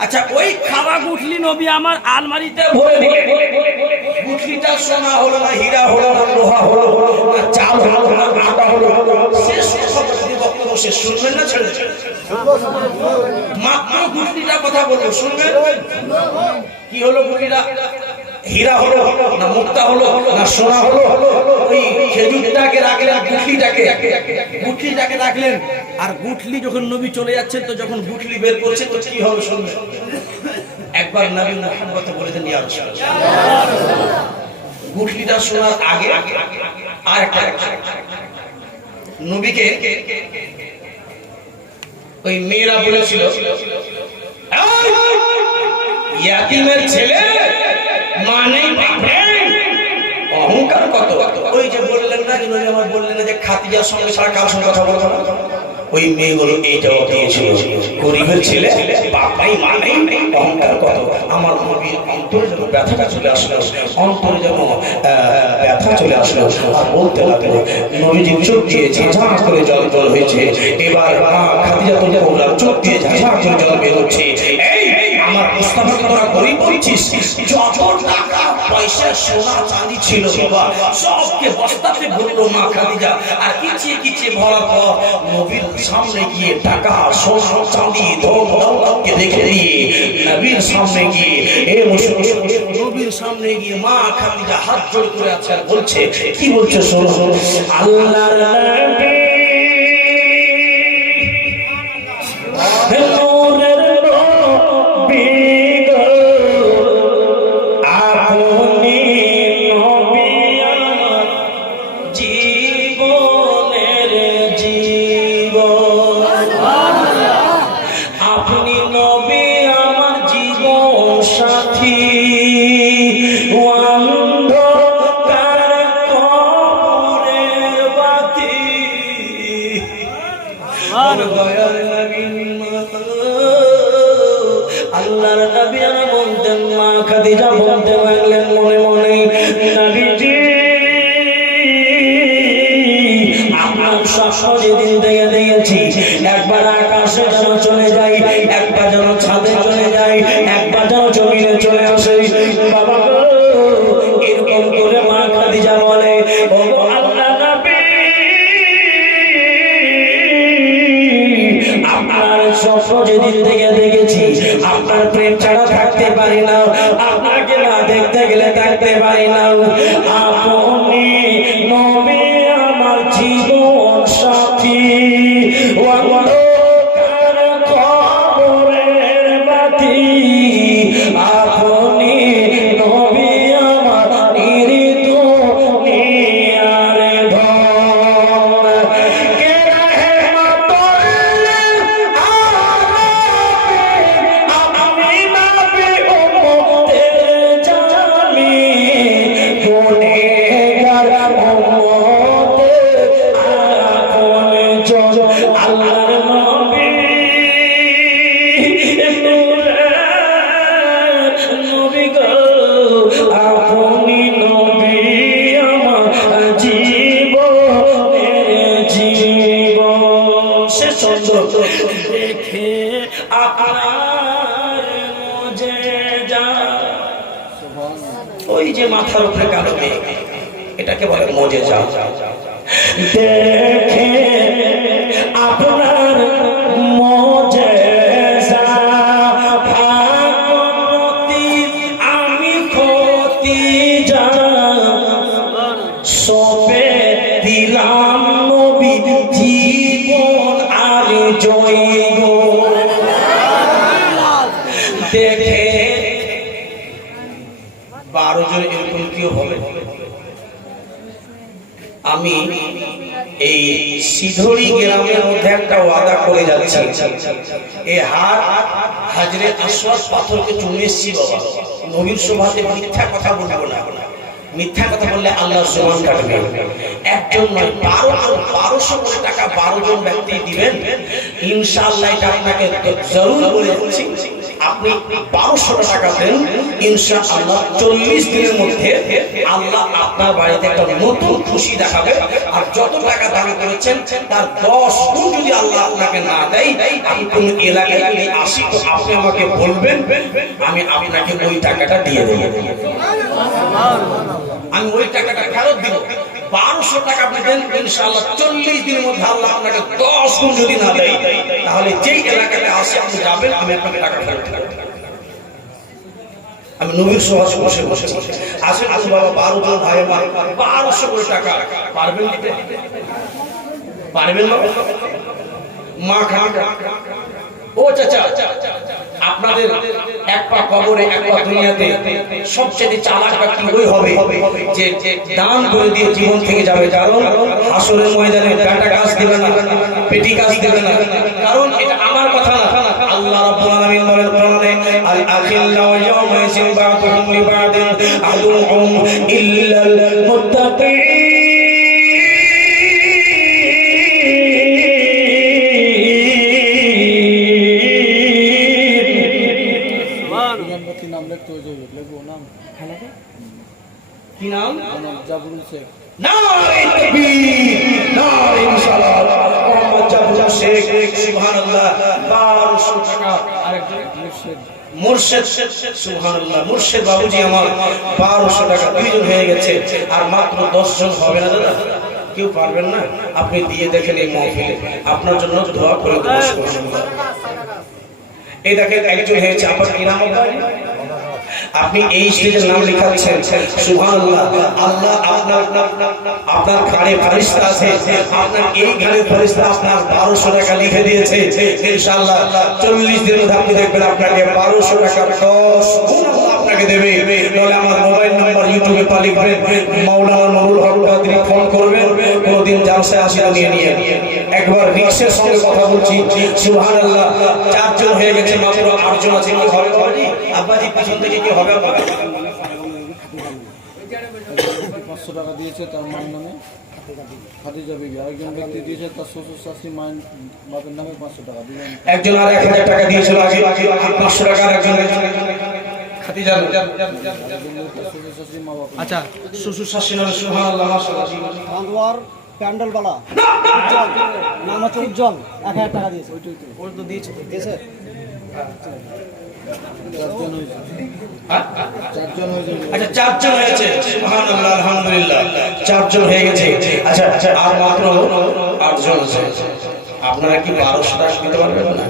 আচ্ছা, ওই খাওয়া গুঠলি নবী আমার আলমারিতে ভরে দিলেন। গুঠলিটা সোনা হলো না হীরা হলো না লোহা হলো না চাল হলো না আটা হলো, শেষ বক্তব্য শেষ। শুনবেন না ছেড়ে মাত্র গুঠলিটার কথা বলবো, শুনবেন। কি হলো গুঠলিটা? হীরা হলো না মুক্তা হলো না সোনা হলো? ওই খেজুরটাকে রাখলেন, গুঠলিটাকে রাখলেন। আর গুঠলি যখন নবী চলে যাচ্ছেন, তো যখন গুঠলি বের করছে তো কি হবে শুনবেন। একবার নবী মুহাম্মদ বলেছেন, ইয়া রাসূলুল্লাহ গুঠলিটা শোনার আগে আর একটা নবীকে ওই মেয়েরা বলেছিল, ইয়াতিমের ছেলে মানে অহংকার কত। ওই যে বললেন না, আমার বললেন না যে খাদিজার সঙ্গে সারা কার সঙ্গে কথা বলবো না। ওই মেয়েগুলো এই জবাব দিয়েছিল, গরিবের ছেলে বাপাই মানে অহংকার কত। আমার নবীর অন্তরে যেন ব্যথাটা চলে আসলো, অন্তরে যেন ব্যথা চলে আসলো। আর বলতে লাগলো, নবীজির চোখ দিয়ে ঝাঁঝা করে জল জল হয়েছে। এবার মা খাদিজা তো বললাম, চোখ দিয়ে ঝাঁঝা করে জল বেরোচ্ছে। এই আমার মুস্তাফাকে তোরা গরিব বলছিস? যত টাকা পয়সা সোনা চাঁদি ছিল বাবা সবকে বস্তাতে ভরলো মা খাদিজা। আর কিচিয়ে কিচিয়ে ভরার পর নবীর সামনে গিয়ে টাকা সোনা চাঁদি ধন দৌলতকে রেখে দিয়ে নবীর সামনে গিয়ে নবীর সামনে গিয়ে মা খাদিজা হাত জোড় করে আছে আর বলছে, কি বলছে শোনো, আল্লাহর নবী আল্লাহর নবী বলতেন, মা খাদিজা বলতে লাগলেন, স্বপ্ন যেদিন থেকে দেখেছি, একবার আকাশে যেন চলে যাই, একবার যেন ছাদে চলে যাই, একবার যেন জমিনে চলে আসে। বাবা গো, এরকম করে মা খাদিজা বলে, ও আল্লাহ নবী, আপনার স্বপ্ন যেদিন থেকে দেখেছি, আপনার প্রেম ছাড়া থাকতে পারি না, আপনাকে না দেখতে গেলে থাকতে পারি না। আপনি নবী আমার জীবন সাথী, অন্ধকার কবরের বাতি, আপনি নবী আমার দুনিয়ার ধন। কে রহমতুল আলামিন, আপনি নবী উম্মতের জামি, গুনেহগার উম্মতের আপনজন। আল্লাহর নবী, নবী গো, আপনি নবী আমার জীবনের জীবন। সে সুন্দর দেখে আপনার মুজেজা, ওই যে মাথার উপরে কালো মেঘ, এটাকে বলে মুজেজা। দেখে আপনার মুজেজা, ভাগবতী আমি খতিজা, সবে দিলাম নবী জীবন আর জৈব। দেখে 12 জন এরকম কি হবে? আমি এই সিধড়ি গ্রামের মধ্যে একটা ওয়াদা করে যাচ্ছি, এই হাজরে আসওয়াদ পাথরকে চুমে এসেছি বাবা, নবীর শোভাতে মিথ্যা কথা বলবো না। মিথ্যা কথা বললে আল্লাহর জবান কাটবে। একজন নয়, 1200 করে টাকা 12 জন ব্যক্তি দিবেন, ইনশাআল্লাহ এটা আপনাকে জরুর বলে দিচ্ছি। আপনি 1200 টাকা দেন, ইনশাআল্লাহ 40 দিনের মধ্যে আল্লাহ আপনার বাড়িতে একটা নতুন খুশি দেখাবে। আর যত টাকা দান করেছেন তার 10 গুণ যদি আল্লাহ আপনাকে না দেয়, আমি কোন এলাকায় যদি আসি তো আপনি আমাকে বলবেন, আমি আপনাকে ওই টাকাটা দিয়ে দেব। আমি ওই টাকাটা ফেরত দিব। 1200 টাকা আপনি দেন, ইনশাআল্লাহ 40 দিনের মধ্যে আল্লাহ আপনাকে 10 গুণ যদি না দেয়, তাহলে যেই এলাকাতে আসে আপনি যাবেন, আমি আপনাকে টাকা ফেরত দেব। আমি নবীর সভায় বসে বসে আসেন, আসুন বাবা, 12 জন ভাই আমার 1200 করে টাকা পারবেন দিতে? পারবেন না? মা খান ও চাচা, আপনাদের এক পা কবরে এক পা দুনিয়াতে, সবচেয়ে চালাক ব্যক্তি ওই হবে যে দান করে দিয়ে জীবন থেকে যাবে। কারণ হাসরের ময়দানে বেটা গাছ দেবে না, পেটি গাছ দেবে না। কারণ এটা আমার কথা না, আল্লাহ রাব্বুল আলামিন বলেন কোরআনে, আল আখিল্লাউ ইয়াওমা ইয়াসিন বা'দুহুম লিবা'দিন আদুউম ইল্লাল মুত্তাকিন। নাম লিখতে হয়েছে, লিখবো নাম কি নাম? জাবরুল শেখ। নারে তাকবীর, নারে রিসালাত, মোহাম্মদ জাবরুল শেখ, সুবহানাল্লাহ। 1200 টাকা। আরেকজন মুর্শিদ, সুবহানাল্লাহ, মুর্শিদ বাবুজি আমার 1200 টাকা, 2 জন হয়ে গেছে। আর মাত্র 10 জন হবে না দাদা? কেউ পারবেন না? আপনি দিয়ে দেখেন এই মাহফিলে, আপনার জন্য দোয়া করে দেব। এই দেখেন একজন হয়েছে, আপনার কি নাম? আপনি এই স্টেজের নাম লিখাচ্ছেন, সুবহানাল্লাহ। আল্লাহ আপনার ঘাড়ে ফেরেশতা আছে, আপনার এই ঘাড়ে ফেরেশতা আপনার 1200 টাকা লিখে দিয়েছে। ইনশাআল্লাহ 40 দিনের মধ্যে আপনি দেখবেন আপনাকে 1200 টাকা 10 গুণ আপনাকে দেবে। তাহলে আমার মোবাইল নাম্বার ইউটিউবে পা লিখবেন, মাওলানা নুরুল হক কাদরি, ফোন করবেন। কোনদিন জালসায় আসলে নিয়ে একবার রিক্সের সঙ্গে কথা বলছি, সুবহানাল্লাহ। 4 জন হয়ে গেছে, মাত্র 8 জন আছে। কি হবে বাবাজি? আব্বাজি পিছন থেকে কি হবে? 500 টাকা দিয়েছে তার মায়ের নামে, খাদিজা বিবি। আরেকজন ব্যক্তি দিয়েছে তার শ্বশুর শাশুড়ি মায়ের বাপের নামে 500 টাকা দিলেন। একজন আর 1000 টাকা দিয়েছিল আগে, 500 টাকা একজন খাদিজা। শ্বশুর শাশুড়ি মা বাপ। আচ্ছা, শ্বশুর শাশুড়ি নামে, সুবহানাল্লাহ, মাশাআল্লাহ। আনোয়ার প্যান্ডেলওয়ালা উজ্জ্বল, নাম হচ্ছে উজ্জ্বল, 1000 টাকা দিয়েছে। ওই তো দিয়েছে চারজন হয়েছে। আচ্ছা, 4 জন হয়েছে। সুবহানাল্লাহ, আলহামদুলিল্লাহ, 4 জন হয়ে গেছে। আচ্ছা, আর মাত্র 8 জন আছে। আপনারা কি 1200 টাকা দিতে পারবেন না?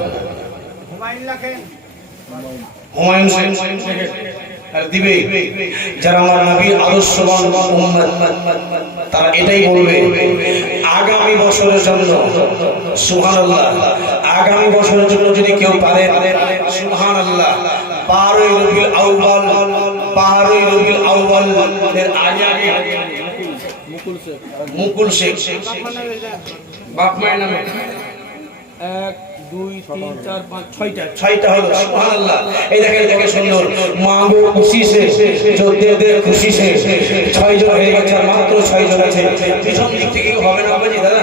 হুমায়ুন শেখ আর দিবে। যারা আমার নবীর আদর্শবান উম্মত, তারা এটাই বলবে আগামী বছরের জন্য, সুবহানাল্লাহ, আগামী বছরের জন্য যদি কেউ পারে, সুবহানাল্লাহ, 12ই রবিউল আউয়াল এর আগে মুকুল শেখ বাপ মায়ের নামে 1 2 3 4 5 6টা 6টা হলো। সুবহানাল্লাহ, এই দেখেন সুন্দর, মাগো খুশি সে जो दे दे খুশি সে 6 জন হয়ে গেছে, আর মাত্র 6 জন আছে। পিছন দিক থেকে কি হবে না বাবাজি? দাদা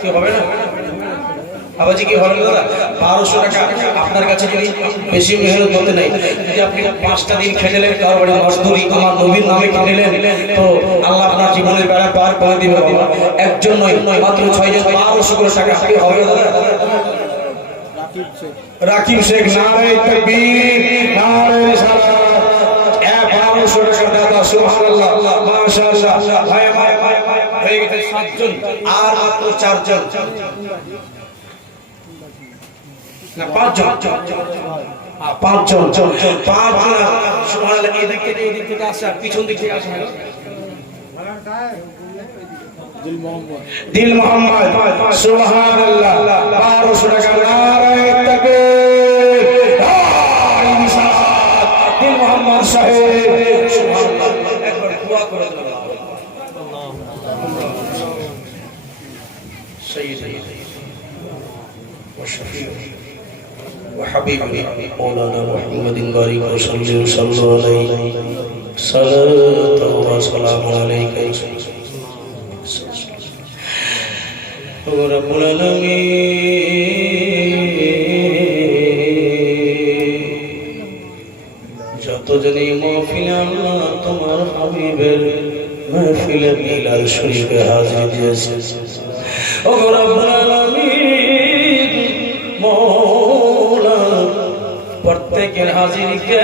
কি হবে না বাবাজি? কি হবে না দাদা? 1200 টাকা আপনার কাছে যদি বেশি মেহনত হতে নাই, যদি আপনি 5টা দিন খেটেলেন, কারো বাড়ি মজদুরি আমার নবীর নামে খেটেলেন, তো আল্লাহ আপনার জীবনের বেড়া পার করে দিবে বাবা। একজন নয়, মাত্র 6 জন, 1200 করে টাকা কি হবে না দাদা? রাকিব শেখ, নারে তাকবীর, নারে সালাত, 1200 টাকা দাদা। সুবহানাল্লাহ, মাশাআল্লাহ, ভাই হয়ে গেছে 7 জন, আর মাত্র 4 জন না 5 জন, 5 জন, 5 জন। সুবহানাল্লাহ, এই দিক থেকে আসে, আর পিছন দিক থেকে আসে দিল মোহাম্মদ, সুবহানাল্লাহ, 1200 টাকা। নারে তাকবীর, দিল মোহাম্মদ সাহেব, সুবহানাল্লাহ, একবার দোয়া করে দেন। سيدي وشفيعي وحبيبي مولانا محمد غريب صلى الله عليه صلاة وسلام عليك رب العالمين। যতজনই মহফিলে আল্লাহ তোমার হাবিবের মাহফিলে মিলাদ শরীফে হাজির দিয়েছে, ও রব্বুল আলামিন, মওলা প্রত্যেকের হাজিরকে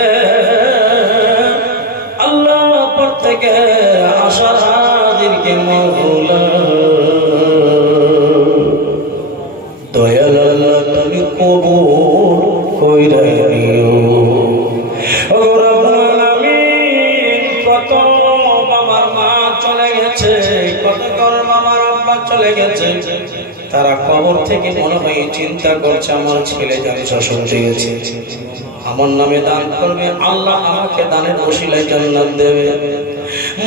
আল্লাহ, প্রত্যেকের আশার হাজিরকে মওলা দয়াল আল্লাহ তুমি কবুল কইরা নিও। ও রব্বুল আলামিন, কত বাবার মা চলে গেছে, কত বাবার আব্বা চলে গেছে, তারা কবর থেকে মনে হয় চিন্তা করছে আমার ছেলে জালসা শুনতে গেছে, আমার নামে দান করবে, আল্লাহ আমাকে দানের ওসিলায় জান্নাত দেবে।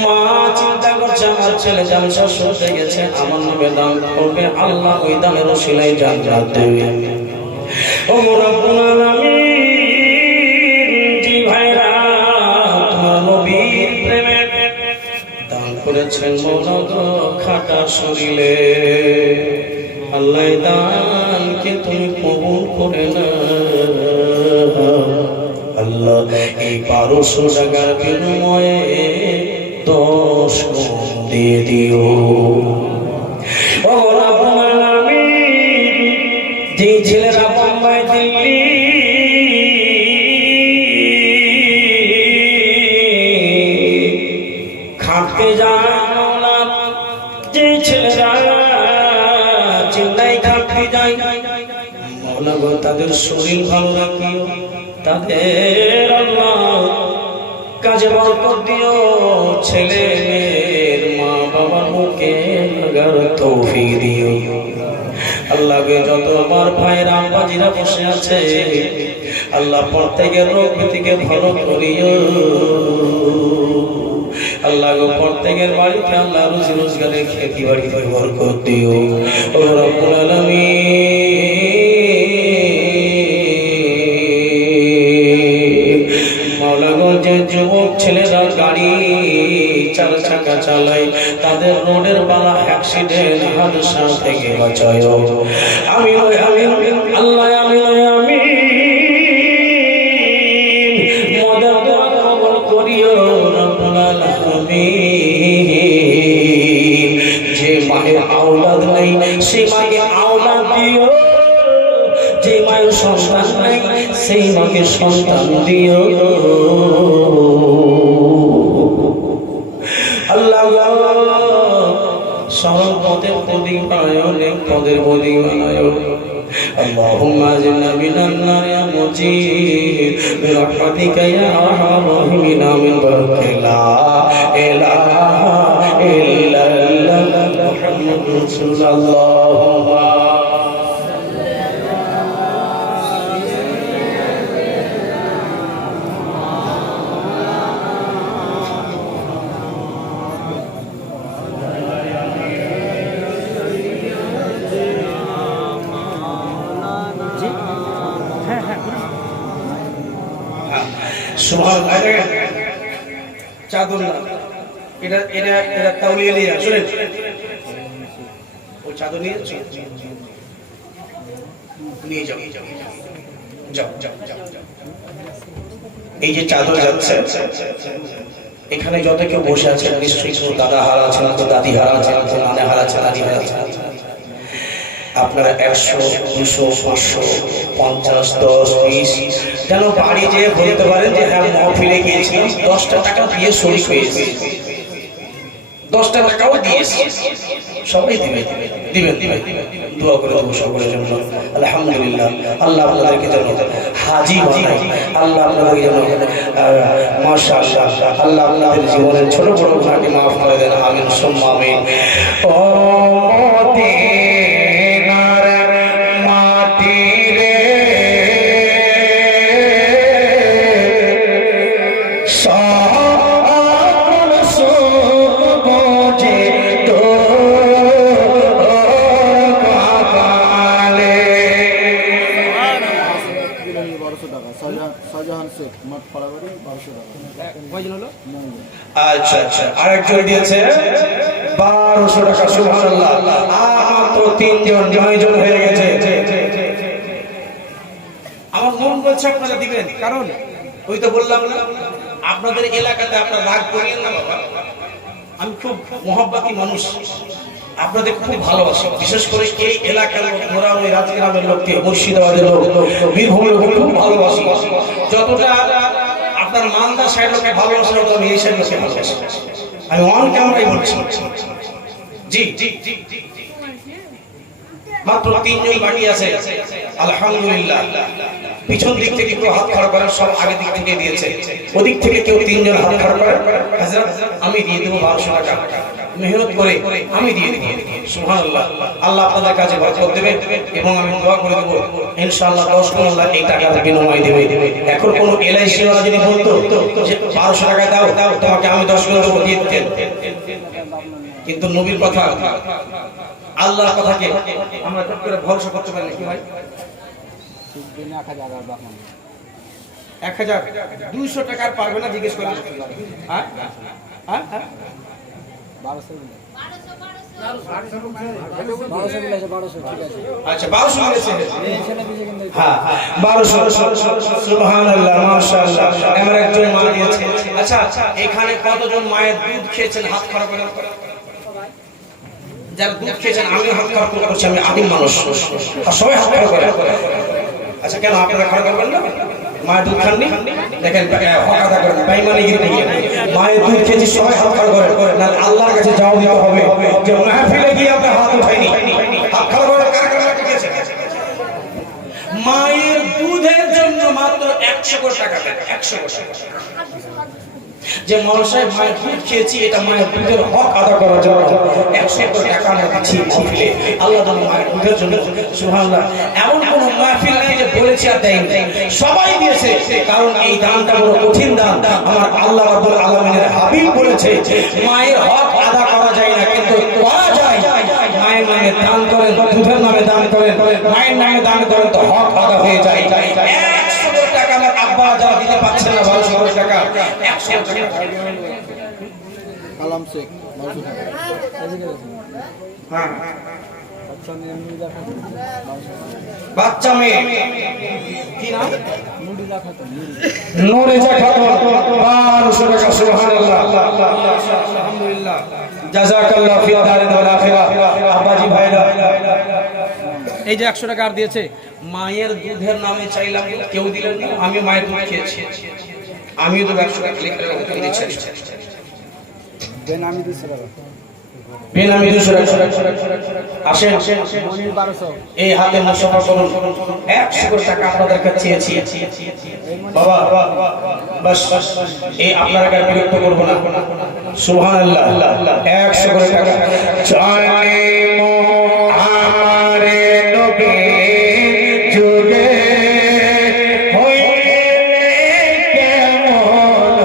মা চিন্তা করছে আমার ছেলে জালসা শুনতে গেছে, আমার নামে দান করবে, আল্লাহ ওই দানের ওসিলায় জান্নাত দেবে। ও রব্বুল আলামিন, জি ভাইরা, তোমার নবীর প্রেমে দান করেছেন মৌলা খাটা শরীরে, আল্লাহ দানকে তুমি কবুল করে না। আল্লাহ এই 1200 টাকার বিনিময়ে 10 গুণ দিয়ে দিও। ও রব্বুল আলামিন, যে ছেলেরা বোম্বাই দিল্লি খাটতে যায়, যে ছেলেরা চেন্নাই খাটতে যায়, মওলা গো তাদের শরীর ভালো রাখিও, তাদের আল্লাহ কাজে বরকত দিও, ছেলে মেয়ের মা বাবার মুখে লাগার তৌফিক দিও। আল্লাহ গে যত আমার ভাইরা বাজিরা বসে আছে, আল্লাহ প্রত্যেকের রোগ থেকে ভালো করিও। আল্লাহ গো প্রত্যেকের বাড়িতে আল্লাহ রুজি রোজগারের খেতি বাড়িতে বরকত দিও। ও রব্বুল আলামিন, মাওলা গো যে যুবক ছেলেরা গাড়ি 4 চাকা চালায়, তাদের রোডের বালা অ্যাক্সিডেন্ট হাদসা থেকে বাঁচায়। আমি আল্লাহ, আমি মদর দোয়া কবুল করিও রব্বুল আলামিন। যে মাহে আমাকে সন্তান দিও আল্লাহ সরল পদের প্রদীপ বানায় অনেক পদের প্রদীপ বানায় اللهم اجعلنا من النار يا مجيب برحمتك يا ارحم الراحمين من بركة لا اله الا الله محمد رسول الله চাদর না এটা এটা এটা তাউলিয়ে নিয়ে শুনেন ওই চাদর নিয়ে নিয়ে যাও যাও যাও যাও এই যে চাদর যাচ্ছে এখানে যত কেউ বসে আছেন নিশ্চয়ই কোনো দাদা হারা আছেন তো দাদি হারা আছেন তো নানা হারা আছেন দাদি হারা আছেন আপনারা 100 200 500 50 10 20 যেন বাড়ি যেয়ে বলতে পারেন যে হ্যাঁ মহফিলে গিয়েছিলাম 10টা টাকা দিয়ে শরীক হয়েছে 10টা টাকাও দিয়েছি সবাই দিবেন দিবেন দিবেন দোয়া করে দেবো সকলের জন্য আলহামদুলিল্লাহ আল্লাহ আপনাদেরকে যেন হাজি বানায় আল্লাহ আপনাদেরকে যেন মাশাআল্লাহ আল্লাহ আপনাদের জীবনের ছোট বড় গুনাহকে মাফ করে দেন আমিন সুম্মা আমিন ও আচ্ছা আচ্ছা আরেকজন দিয়েছে 1200 টাকা সুবহানাল্লাহ মাত্র 3 জন 9 জন হয়ে গেছে আমার মন বলছে আপনারা দিবেন কারণ ওই তো বললাম না আপনাদের এলাকাতে আপনারা রাগ করিয়েন না বাবা আমি খুব মহব্বতী মানুষ আপনাদের খুব ভালোবাসি বিশেষ করে এই এলাকার লোক মোরা ওই রাজগ্রামের লোককে মুর্শিদাবাদের লোক বীরভূমের লোক খুব ভালোবাসি যতটা আপনার মালদা সাইড লোকে ভালোবাসা তো আমি এই সাইড লোকে ভালোবাসি আমি অন ক্যামেরাই বলছি জি জি জি মাত্র 3 জন বাকি আছে আলহামদুলিল্লাহ পিছন দিক থেকে কেউ হাত খাড়া করে সব আগে দিক থেকে দিয়েছে ওদিক থেকে কেউ 3 জন হাত খাড়া করে হযরত আমি দিয়ে দেব 1200 টাকা মেহনত করে আমি দিয়ে দেব সুবহানাল্লাহ আল্লাহ আপনাদের কাছে বরকত দেবে এবং আমি দোয়া করে দেব ইনশাআল্লাহ 10 গুণ আল্লাহ এই টাকার বিনিময় দেবে এখন কোন এলআইসি ওয়ালা যদি বলতো যে 1200 টাকা দাও তোমাকে আমি 10 গুণ দেব দিয়ে দিতেন কিন্তু নবীর কথা আল্লাহর কথাকে আমরা চট করে ভরসা করতে পারি কি ভাই 1200 টাকার পারবে না জিজ্ঞেস করে হ্যাঁ হ্যাঁ 1200 আচ্ছা 1200 মিলেছে হ্যাঁ 1200 সুবহানাল্লাহ মাশাআল্লাহ আমার একজন মা দিয়েছে আচ্ছা এখানে কতজন মায়ের দুধ খেয়েছেন হাত খাড়া করে যারা দুধ খেয়েছেন আমি হাত খাড়া করছি আমি আদিম মানুষ আর সবাই হাত খাড়া করে আচ্ছা কেন আপনারা খাড়া করবেন না মায়ের দুধ খাননি দেখেন কথা করেন বেঈমানি গিয়ে মায়ের দুধ খেয়েছি সবাই হাত খাড়া করে না আল্লাহর কাছে জবাব দিতে হবে যে মাহফিলে গিয়ে আপনি হাত উঠাইনি হাত খাড়া করে কার কাছে গিয়েছে মায়ের দুধের জন্য মাত্র 100 কোটি টাকা দেন 100 কোটি যে মানুষের মায়ের দুধ খেয়েছি এটা মায়ের দুধের হক আদা করার জন্য 100 কোটি টাকা আমরা দিচ্ছি মাহফিলে আল্লাহ যেন মায়ের দুধের জন্য সুবহানাল্লাহ এমন কোন মাহফিল নাই যে বলেছি আর দেয়নি সবাই দিয়েছে কারণ এই দানটা বড় কঠিন দান আমার আল্লাহ রাব্বুল আলামিনের হাবিব বলেছে মায়ের হক আদা করা যায় না কিন্তু করা যায় মায়ের নামে দান করেন দুধের নামে দান করেন মায়ের নামে দান করেন তো হক আদা হয়ে যায় 100 কোটি টাকা আমার আব্বা যা দিতে পারছেন না 1200 কোটি টাকা 100 টাকা কালাম শেখ 1200 টাকা হ্যাঁ বাচ্চা মেয়ে কি নাম নুরিজা খাতুন 1200 টাকা সুবহানাল্লাহ আলহামদুলিল্লাহ জাযাকাল্লাহু ফি দারিল আখিরাহ আব্বাজি ভাইরা এই যে 100 টাকা আর দিয়েছে, মায়ের দুধের নামে চাইলাম, কেউ দিলেন না। আমি মায়ের দুধ খেয়েছি, আমিও তো 100 টাকা লিখে দিচ্ছি। বেনামি 200 টাকা। বেনামি 200 টাকা। আসেন, মনির 1200। এই হাতে মুসাফা করুন, 100 করে টাকা আপনাদের কাছে চেয়েছি। বাবা বাস, এই আপনারা কার বিরক্ত করবো না। সুবহানাল্লাহ, 100 করে টাকা। জানে আমারে নবী যুগে হইলে কেমন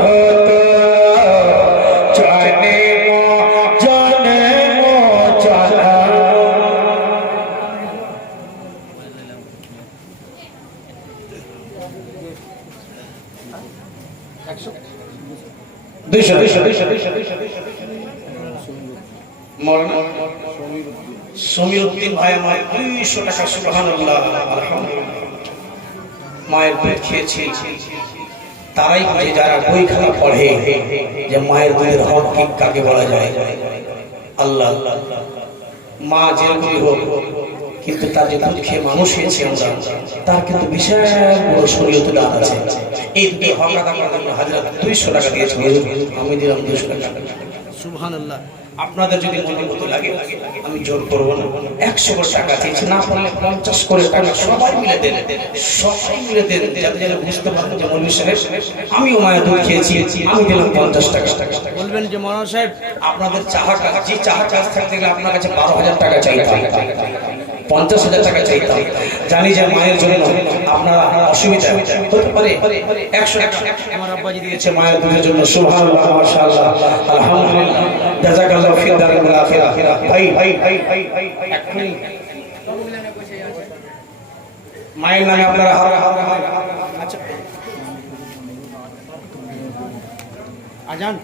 হতো, জানে জানা 200 সমীউদ্দিন ভাই আমার 200 টাকা। সুবহানাল্লাহ, আলহামদুলিল্লাহ। মায়ের দুধ খেয়েছি, তারাই বুঝে যারা বই খাতা পড়ে যে মায়ের দুধের হক কি কাকে বলা যায়। আল্লাহ, মা যেরকমই হোক, কিন্তু তার যে দুধ খেয়ে মানুষ হয়েছে আমরা, তার কিন্তু বিশাল বড় শরীয়তে দান আছে। এই হক আদা করার জন্য হাজরাত 200 টাকা দিয়েছে, আমি দিলাম 200 টাকা। সুবহানাল্লাহ। আপনাদের যদি মনে মতো লাগে, আমি জোর করবো না। 100 করে টাকা চেয়েছি, না পারলে 50 করে টাকা সবাই মিলে দেন, সবাই মিলে দেন, যাতে যেন বুঝতে পারেন যে মৌলভী সাহেব আমিও মায়ের দুধ খেয়েছি, আমি দিলাম 50 টাকা। বলবেন যে মৌলানা সাহেব আপনাদের চাহা কাজ, যে চাহা কাজ থাকতে গেলে আপনার কাছে 12,000 টাকা চাইতাম, 50,000 টাকা চাইতাম। জানি যে মায়ের জন্য আপনারা অসুবিধা হতে পারে। 100 টাকা আমার আব্বাজি দিয়েছে মায়ের দুধের জন্য। সুবহানাল্লাহ, মাশাআল্লাহ, আলহামদুলিল্লাহ, জাযাকাল্লাহু ফিদ দারিল আখিরাহ। ভাই এখনি মায়ের নামে আপনারা আচ্ছা আজান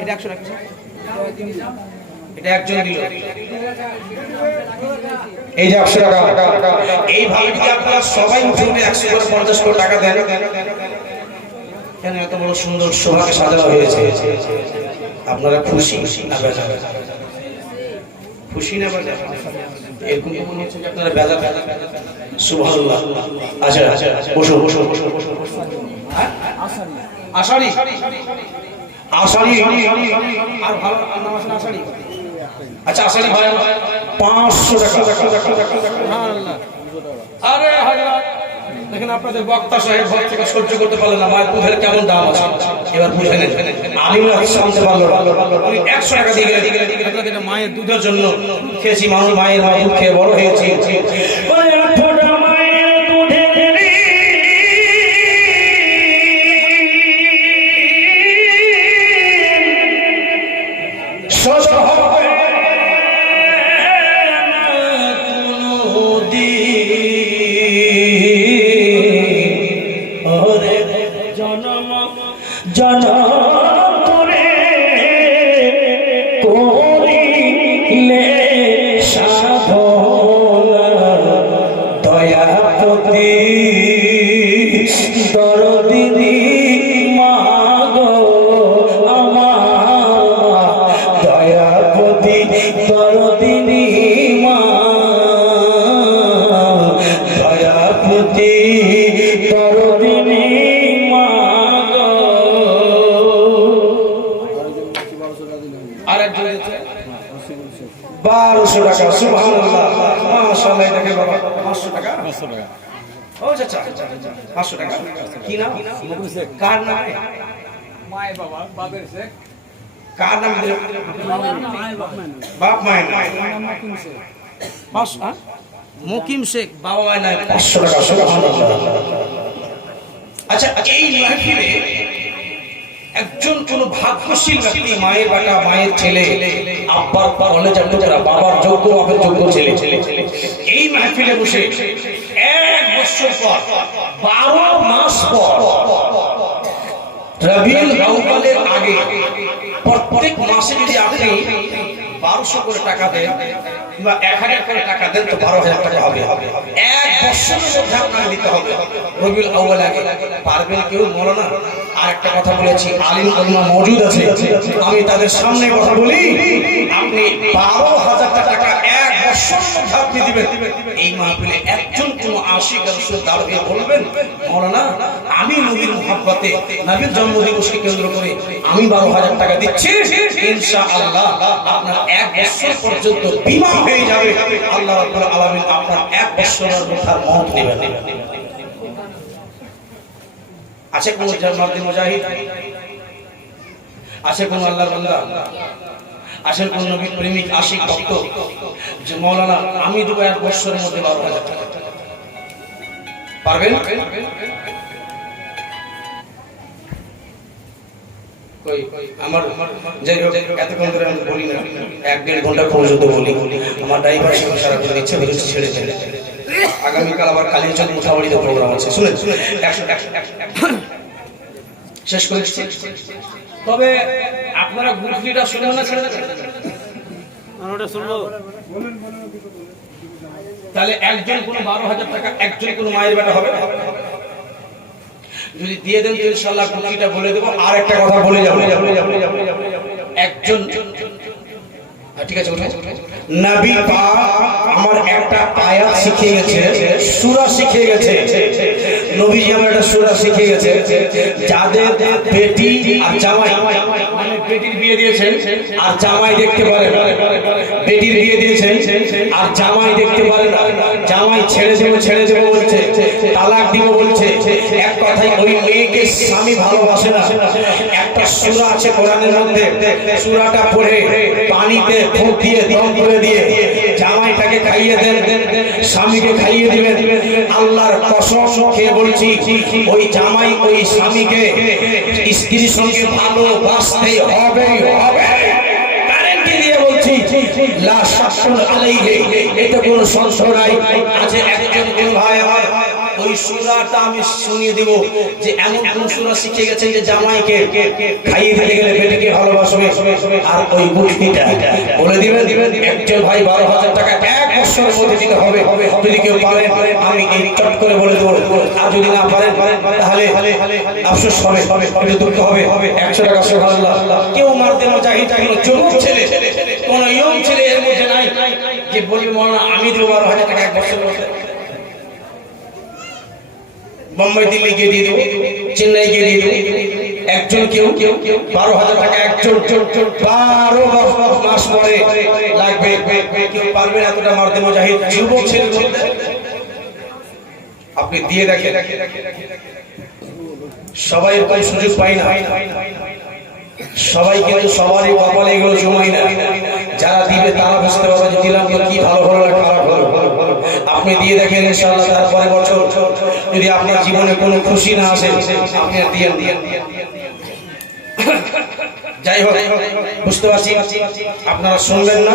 এটা 100 টাকা, এটা একজন দিল। এই যে 100 টাকা, এইভাবে যদি আপনারা সবাই উঠে 100 করে 50 করে টাকা দেন, কেন এত বড় সুন্দর সভাকে সাজানো হয়েছে, আপনারা খুশি না বেজার? খুশি না বেজার? এরকম মনে হচ্ছে যে আপনারা বেজার। সুবহানাল্লাহ। আচ্ছা বসো বসো বসো বসো। আষাঢ়ি আষাঢ়ি আর ভালো নাম আছে না আষাঢ়ি। আচ্ছা আষাঢ়ি ভাই 500 টাকা। সুবহানাল্লাহ। আরে হযরত দেখেন আপনাদের বক্তা সাহেব ভয় থেকে সহ্য করতে পারলেন না, মায়ের দুধের কেমন দাম আছে এবার বুঝে নেন। আলিমরা শুনতে পারলো না, উনি 100 টাকা দিয়ে গেলেন আপনাদের মায়ের দুধের জন্য। খেয়েছি মানুষ, মায়ের দুধ খেয়ে বড় হয়েছি। সুবহানাল্লাহ, মাশাআল্লাহ। এটাকে বাবা 500 টাকা, 500 টাকা। ও চাচা 500 টাকা। কি নাম? কার নাম? মায়ের বাবা, বাবার শেখ। কার নাম? বাপ মায়ের নাম মুকিম শেখ, বাবা মায়ের নাম 500 টাকা। সুবহানাল্লাহ। আচ্ছা এই মাহফিলে একজন কোন ভাগ্যশীল ব্যক্তি, মায়ের বেটা, মায়ের ছেলে, আব্বার কলেজের টুকরা, বাবার যোগ্য, বাপের যোগ্য ছেলে, এই মাহফিলে বসে 1 বছর পর 12 মাস পর রবিউল আউয়ালের আগে প্রত্যেক মাসে যদি আপনি 1200 করে টাকা দেন কিংবা 1000 করে টাকা দেন তো 12,000 টাকা হবে। 1 বছরের মধ্যে আপনাকে দিতে হবে রবিউল আউয়াল আগে। পারবেন কেউ? মৌলানা আর একটা কথা বলেছি, আলিম আলিমা মজুদ আছে, আমি তাদের সামনে কথা বলি, আপনি 12,000 টাকা এক বছর মধ্যে আপনি দিবেন। এই মাহফিলে একজন কোন আশিক রাসূল দাঁড়িয়ে বলবেন, মাওলানা আমি নবীর মুহাব্বতে নবীর জন্মদিবসকে কেন্দ্র করে আমি 12,000 টাকা দিচ্ছি, ইনশাআল্লাহ আপনার এক বছর পর্যন্ত বীমা হয়ে যাবে। আল্লাহ রাব্বুল আলামিন আপনার এক বছরের মুখার মহৎ নেবেন। আছে কোন জান্নাতি মুজাহিদ? আছে কোন আল্লাহর বান্দা? আছেন কোন নবী প্রেমিক আশিক ভক্ত যে মাওলানা আমি দেব এক বছরের মধ্যে 12,000 টাকা? পারবেন? কই আমার যাই হোক এতক্ষণ ধরে আমি বলি না, 1-1.5 ঘন্টা পর্যন্ত বলি। আমার ড্রাইভার সঙ্গে সারা করে ইচ্ছে বেরোচ্ছে ছেড়ে ছেড়ে। আগামীকাল আবার কালীচন্দ মুঠাবাড়িতে প্রোগ্রাম আছে, শুনেন শেষ করে তবে আপনারা গুরুফিটা শুনবেন না ছেড়ে দেবেন? তাহলে একজন কোন 12,000 টাকা একজন কোন মায়ের বেটা হবে? যদি দিয়ে দেন তো ইনশাআল্লাহ গুরুফিটা বলে দেব। আর একটা কথা বলে যাব, একজন ঠিক আছে নবী পাক আমার একটা আয়াত শিখিয়ে গেছে, সূরা শিখিয়ে গেছে, নবীজি আমার একটা সূরা শিখিয়ে গেছে, যাদের বেটি আর জামাই, মানে বেটির বিয়ে দিয়েছেন আর জামাই দেখতে পারে না, বেটির বিয়ে দিয়েছেন আর জামাই দেখতে পারে না, জামাই ছেড়ে দেবো বলছে, তালাক দিব বলছে, এক কথায় ওই মেয়েকে স্বামী ভালোবাসে না। একটা সূরা আছে কোরআনের মধ্যে, সূরাটা পড়ে পানিতে ফুঁক দিয়ে দম করে দিয়ে জামাইটাকে খাইয়ে দেন, স্বামীকে খাইয়ে দিবেন। আল্লাহর কসম খেয়ে বলছি, ওই জামাই ওই স্বামীকে স্ত্রীর সঙ্গে ভালোবাসতে হবে। গ্যারান্টি দিয়ে বলছি, লা শাকুন আলাইহি, এটা কোনো সংশয় নাই। আছে একজন কোন ভাই আমার ওই সূরাটা আমি শুনিয়ে দেব যে এমন কোন সূরা শিখে গেছেন যে জামাইকে খাইয়ে দিতে গেলে বেটিকে ভালোবাসবে, আর ওই গুটিটা বলে দিবেন। একজন ভাই 12,000 টাকা এক বছরের মধ্যে দিতে হবে। যদি কেউ পারেন আমি এই চট করে বলে দেবো, আর যদি না পারেন তাহলে আফসোস হবে, একটু দুঃখ হবে। 100 টাকা সুবহানাল্লাহ। কেউ মারতে না চাই, কোনো যুবক ছেলে কোন ইয়ং ছেলে এর মধ্যে নাই যে বলবে মাওলানা আমি দেব 12,000 টাকা এক বছরের মধ্যে। বোম্বাই দিল্লি গিয়ে দিয়ে দেবো, চেন্নাই গিয়ে দিয়ে দেবো। একজন কেউ 12,000 টাকা একজন 12 মাস পরে লাগবে। কেউ পারবেন এতটা মারতে মুজাহিদ যুবক ছেলে বলতে? আপনি দিয়ে দেখেন, সবাই এরকম সুযোগ পায় না, সবাই কিন্তু সবারই কপালে এগুলো জমাই না। যারা দিবে তারা বুঝতে পারবে যে দিলাম তো কি ভালো হলো না খারাপ হলো। আপনি দিয়ে দেখেন ইনশাআল্লাহ তারপরে বছর যদি আপনার জীবনে কোনো খুশি না আসে আপনি দিয়ে যাই হোক বুঝতে পারছি আপনারা শুনবেন না,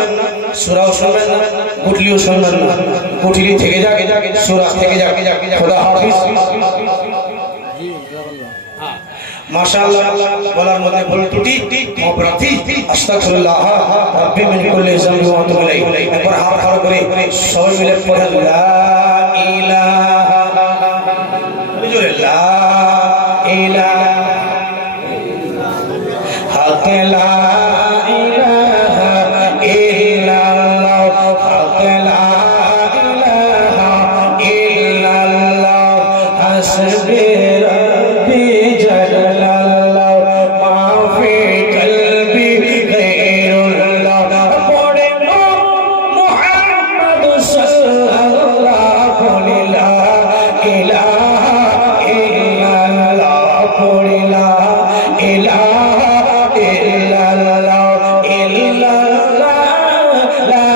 সূরাও শুনবেন না, গুটলিও শুনবেন না। গুটলি থেকে যাক, সূরা থেকে যাক। খোদা হাফেজ। মাশাআল্লাহ বলার মধ্যে ভুল ত্রুটি অপরাধী আস্তাগফিরুল্লাহ রাব্বি মিন কুল্লি যামবি ওয়া আতুবু ইলাইহি। একবার হাত খাড়া করে সবাই মিলে পড়েন লা ইলাহা লা ইলাহা হক লা ইলাহা ইল্লাল্লাহ হক লা ইলাহা ইল্লাল্লাহ হাসবি রাব্বি জাল্লাল্লাহ মা ফি কলবি গায়রুল্লাহ। পড়ে মুহাম্মদ সাল্লাল্লাহু লা ইলাহা ইল্লাল্লাহ। পড়ে লা ইলাহা ইল্লাল্লাহ ইল্লাল্লাহ লা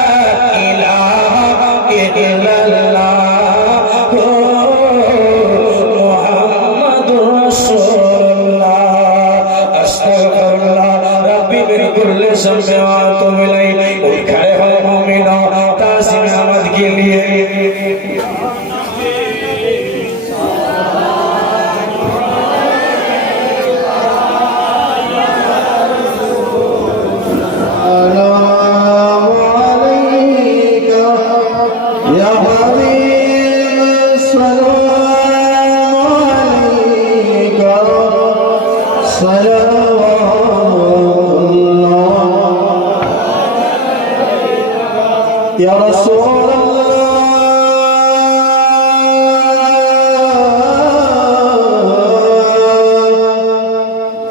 ইলাহা ইল্লাল্লাহ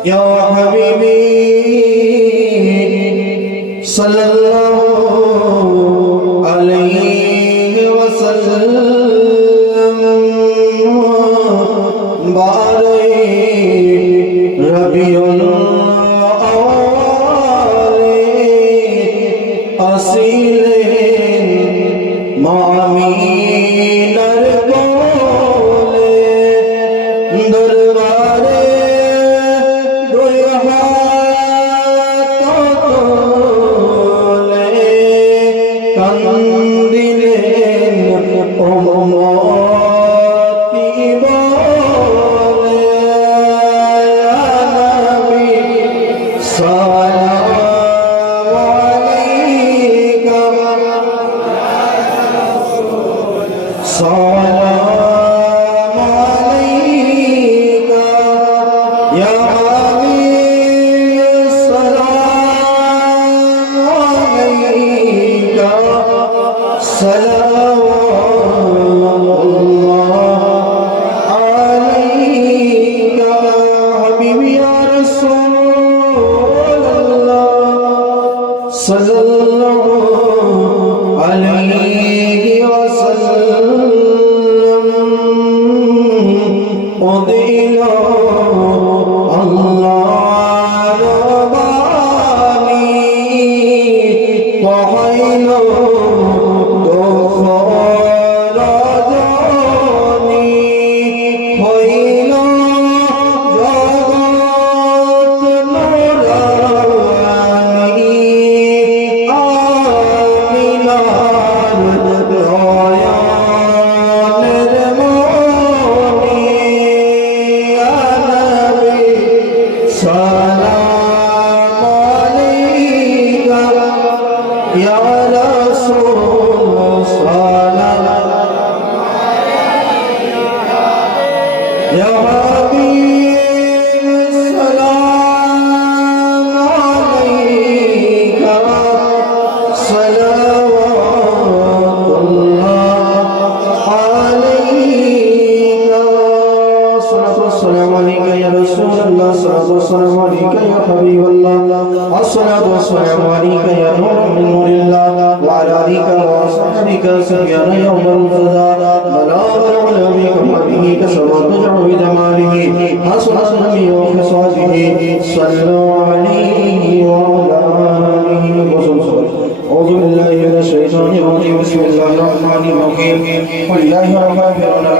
يا حبيبي صلى الله عليه وسلم بارئ ربيع الأول أصيل মামিনার বলে দরবারে দুই হাত তোলে কান্দিলেন উম্মতি বলে ইয়া নবী সালাম আলাইকা سلام عليك يا حبيب السلام عليك سلام الله عليك يا حبيبي يا رسول الله صلى الله عليه وسلم قديل الله رباني وحيل دخول جاني حيل جغت نوراني يا رسول صلاة يا حبيب السلام عليك صلوات الله عليك الصلاة والسلام عليك يا رسول الله الصلاة والسلام عليك يا حبيب الله الصلاة والسلام عليك يا نور من نور الله وعلى آلك وأصحابك سبيان يوم الجزاء بلاغ العلا بكماله كسر الضجع بجماله حسن النبي وخصاله صلوا عليه وعلى آله وسلم أعوذ بالله من الشيطان الرجيم بسم الله الرحمن الرحيم قل يا أيها الكافرون لا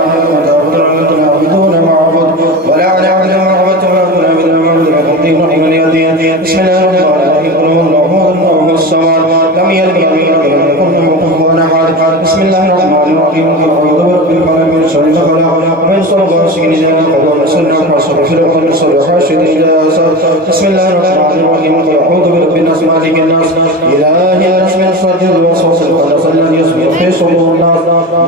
تعبدون ما أعبد ولا أنا أعبد ما عبدتم ولا أكون إلا ما عبد لكم دين ولي دين بسم الله الرحمن الرحيم قل هو الله الله الصمد لم يلد ولم يولد ولم يكن له كفوا أحد بسم الله الرحمن الرحيم قل أعوذ برب الفلق من شر ما خلق ومن شر غاسق إذا وقب ومن شر الحاسد ومن شر حاسد إذا حسد بسم الله الرحمن الرحيم قل أعوذ برب الناس مالك الناس إله الناس من شر الوسواس الخناس الذي يصبح في صدور الناس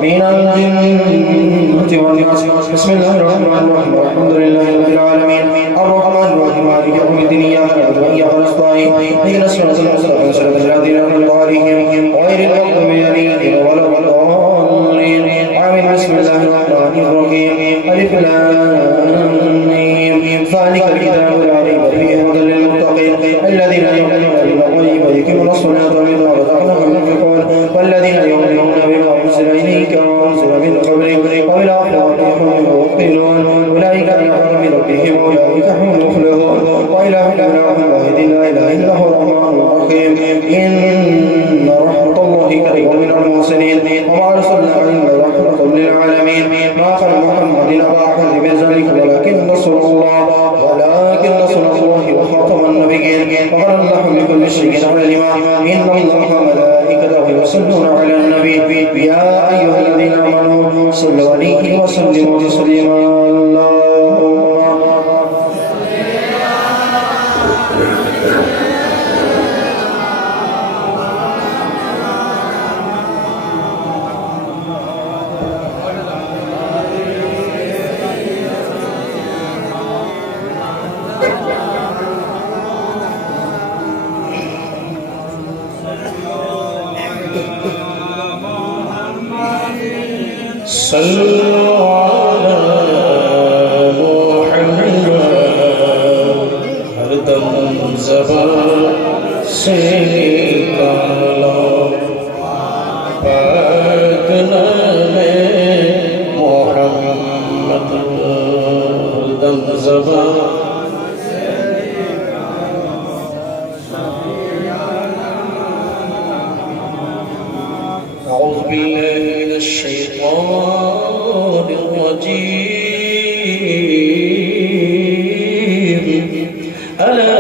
من الجنة والناس بسم الله الرحمن الرحيم الحمد لله رب العالمين الرحمن الرحيم مالك يوم الدين إياك نعبد وإياك نستعين اهدنا الصراط المستقيم صراط الذين أنعمت عليهم غير المغضوب عليهم ولا الضالين آمين بسم الله الرحمن الرحيم ألف لام ميم ذلك الكتاب لا ريب فيه هدى للمتقين الذين يؤمنون بالغيب ويقيمون الصلاة ومما رزقناهم ينفقون والذين يؤمنون بما أنزل إليك وأنزل من قبلك وبالآخرة هم يوقنون أولئك على هدى من ربهم وأولئك هم المفلحون وإلهنا إله واحد لا إله إلا هو الرحمن الرحيم إن رحمة الله قريب من المحسنين وما أرسلناك إلا رحمة للعالمين ما كان محمد أبا أحد من ذلك ولكن رسول الله وخاتم النبيين وقال الله لكل شيء علما إن الله وملائكته يصلون على النبي يا أيها الذين آمنوا صلوا عليه وسلموا تسليما اللهم صلوا على محمد से निकालो पाक नामे मोहम्मद दम ज़बान أعوذ بالله من الشيطان الرجيم ألا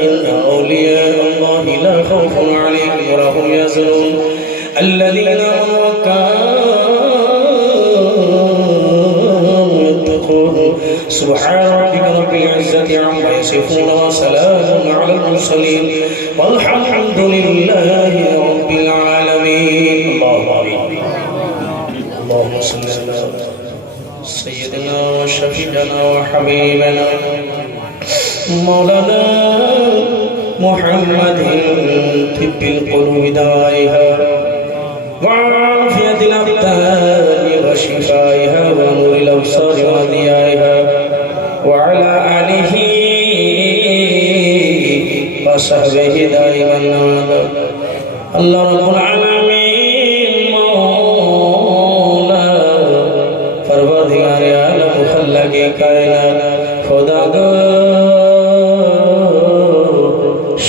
إن أولياء الله لا خوف عليهم ولا هم يحزنون الذين آمنوا وكانوا يتقون سبحان ربك رب العزة عما يصفون وسلام على المرسلين والحمد لله رب العالمين اللهم صل على سيدنا وشفيعنا وحبيبنا مولانا محمد طب القلوب دوائها وعافية الأبدان وشفائها ونور الأبصار وضيائها وعلى آله وصحبه دائما أبدا الله رب العالمين مولا परवरदिगार आलम खल्लाक कायनात खुदा गो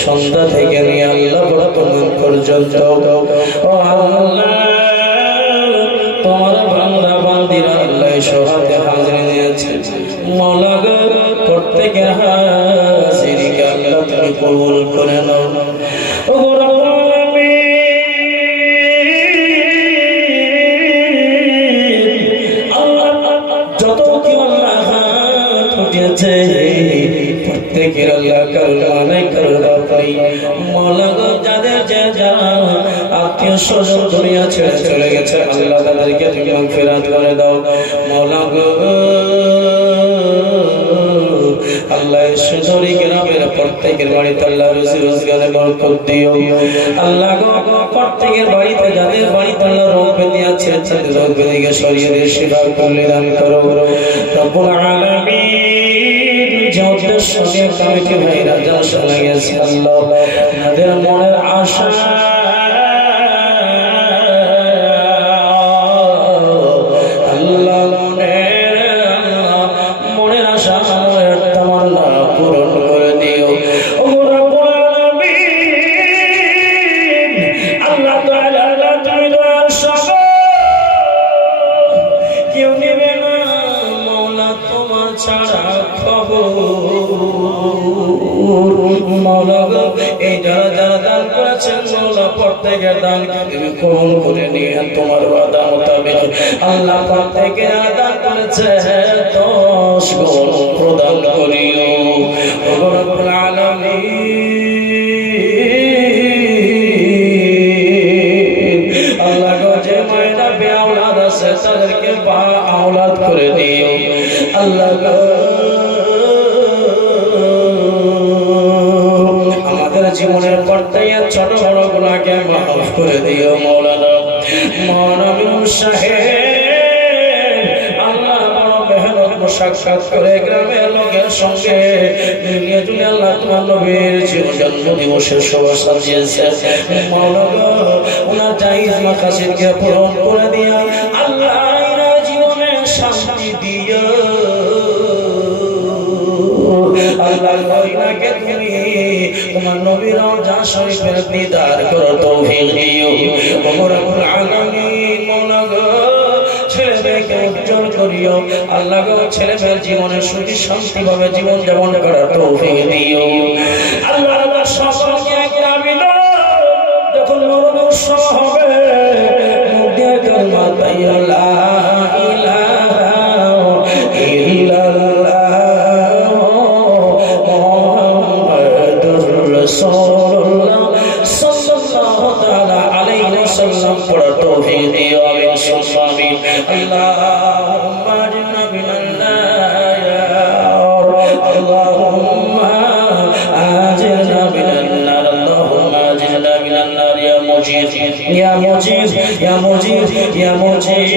সন্ধ্যা থেকে নিয়ে আল্লাহ বর্তমান পর্যন্ত ও আল্লাহ তোমার বান্দা বান্দিরা আল্লাহ সহাতে হাজির নিয়েছে মওলা গো প্রত্যেকের হাজিরিকে আল্লাহ তুমি কবুল করে নাও ও রব্বুল আলামিন আল্লাহ যত কি আল্লাহ হাত উঠেছে প্রত্যেকের আল্লাহ কারুর নাই কারুর আপনি মওলা গো যাদের যে যারা আত্মীয় স্বজন দুনিয়া ছেড়ে চলে গেছে আল্লাহ তাদেরকে তুমি মাগফিরাত করে দাও মওলা গো আল্লাহ সুন্দরী গ্রামের প্রত্যেকের বাড়িতে আল্লাহ রুজি রোজগারে বরকত দিও আল্লাহ গো প্রত্যেকের বাড়িতে যাদের বাড়িতে আল্লাহ রোগ ব্যাধি আছে তাদের রোগ ব্যাধিকে সরিয়ে দিয়ে শিফা কল্যাণ করো রব্বুল আলামিন যে উদ্দেশ্য নিয়ে কমিটি ভাইরা যা শোনা গেছে আল্লাহ তাদের মনের আশা আল্লাহ মনের আশা মনের তামান্না পূরণ করে দিও ও রব্বুল আলামিন আল্লাহ তাআলা আল্লাহ তুমি দয়ার সাগর কেউ নেবে না মওলা তোমার ছাড়া খবর মওলা গো এই যারা যারা দান করেছেন মওলা প্রত্যেকের দানকে তুমি কবুল করে নিয়ে তোমার ওয়াদা মোতাবেক আল্লাহ প্রত্যেকের দান করেছে 10 গুণ প্রদান করিও ও রব্বুল আলামিন আল্লাহ গো যে মায়েরা বেআওলাদ আছে তাদেরকে বা আওলাদ করে দিও আল্লাহ গো আমাদের জীবনের পর্দায় ছোট বড় গুনাহকে মাফ করে দিও মাওলানা মাওলানা সাহেব আল্লাহ বড় মেহনত মুশাক্কাত করে গ্রামের লোকের সঙ্গে মিলিয়ে জুলিয়ে আল্লাহ তোমার নবীর জন্ম দিবসের শোভা সাজিয়েছে মাওলানা ওনার জায়েজ মাকাসিদকে পূরণ করে দিও আল্লাহ এরা জীবনে শান্তি দিও আল্লাহ কইনাকে তুমি তোমার নবীর রওজা শরীফের দিদার করো তৌফিক দিও ও রব্বুল আলামিন মওলা গো ছেলে মেয়েকে উজ্জ্বল করিও আল্লাহ গো ছেলে মেয়ের জীবনে সুখী শান্তি ভাবে জীবন যাপন করার তৌফিক দিও আল্লাহ আল্লাহ সকলকে একটা মিলো যখন মরণ উৎসব হবে মুখ দিয়ে কালমা তাইয়্যিবা লা ইলাহা ইল্লাল্লাহ রাসূলুল্লাহ সাল্লাল্লাহু তাআলা আলাইহি ওয়াসাল্লাম পড়ার তৌফিক দিও আমিন সুম্মা আমিন আল্লাহুম্মা আজনা মিনান নার আল্লাহুম্মা আজনা মিনান নার আল্লাহুম্মা আজনা মিনান নার ইয়া মুজিব ইয়া মুজিব ইয়া মুজিব ইয়া মুজিব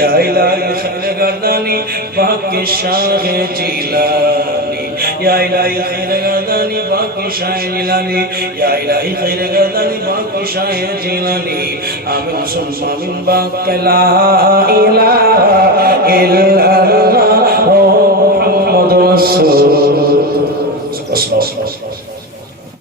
يا إله ইলাহি খায়রে গর্দানি বাকি শাহ জিলানি ইয়া ইলাহি খায়রে গর্দানি বাকি শাহ জিলানি ইয়া ইলাহি খায়রে গর্দানি বাকি শাহ জিলানি আমিন সুম্মা আমিন বাকি লা ইলাহা ইল্লাল্লাহ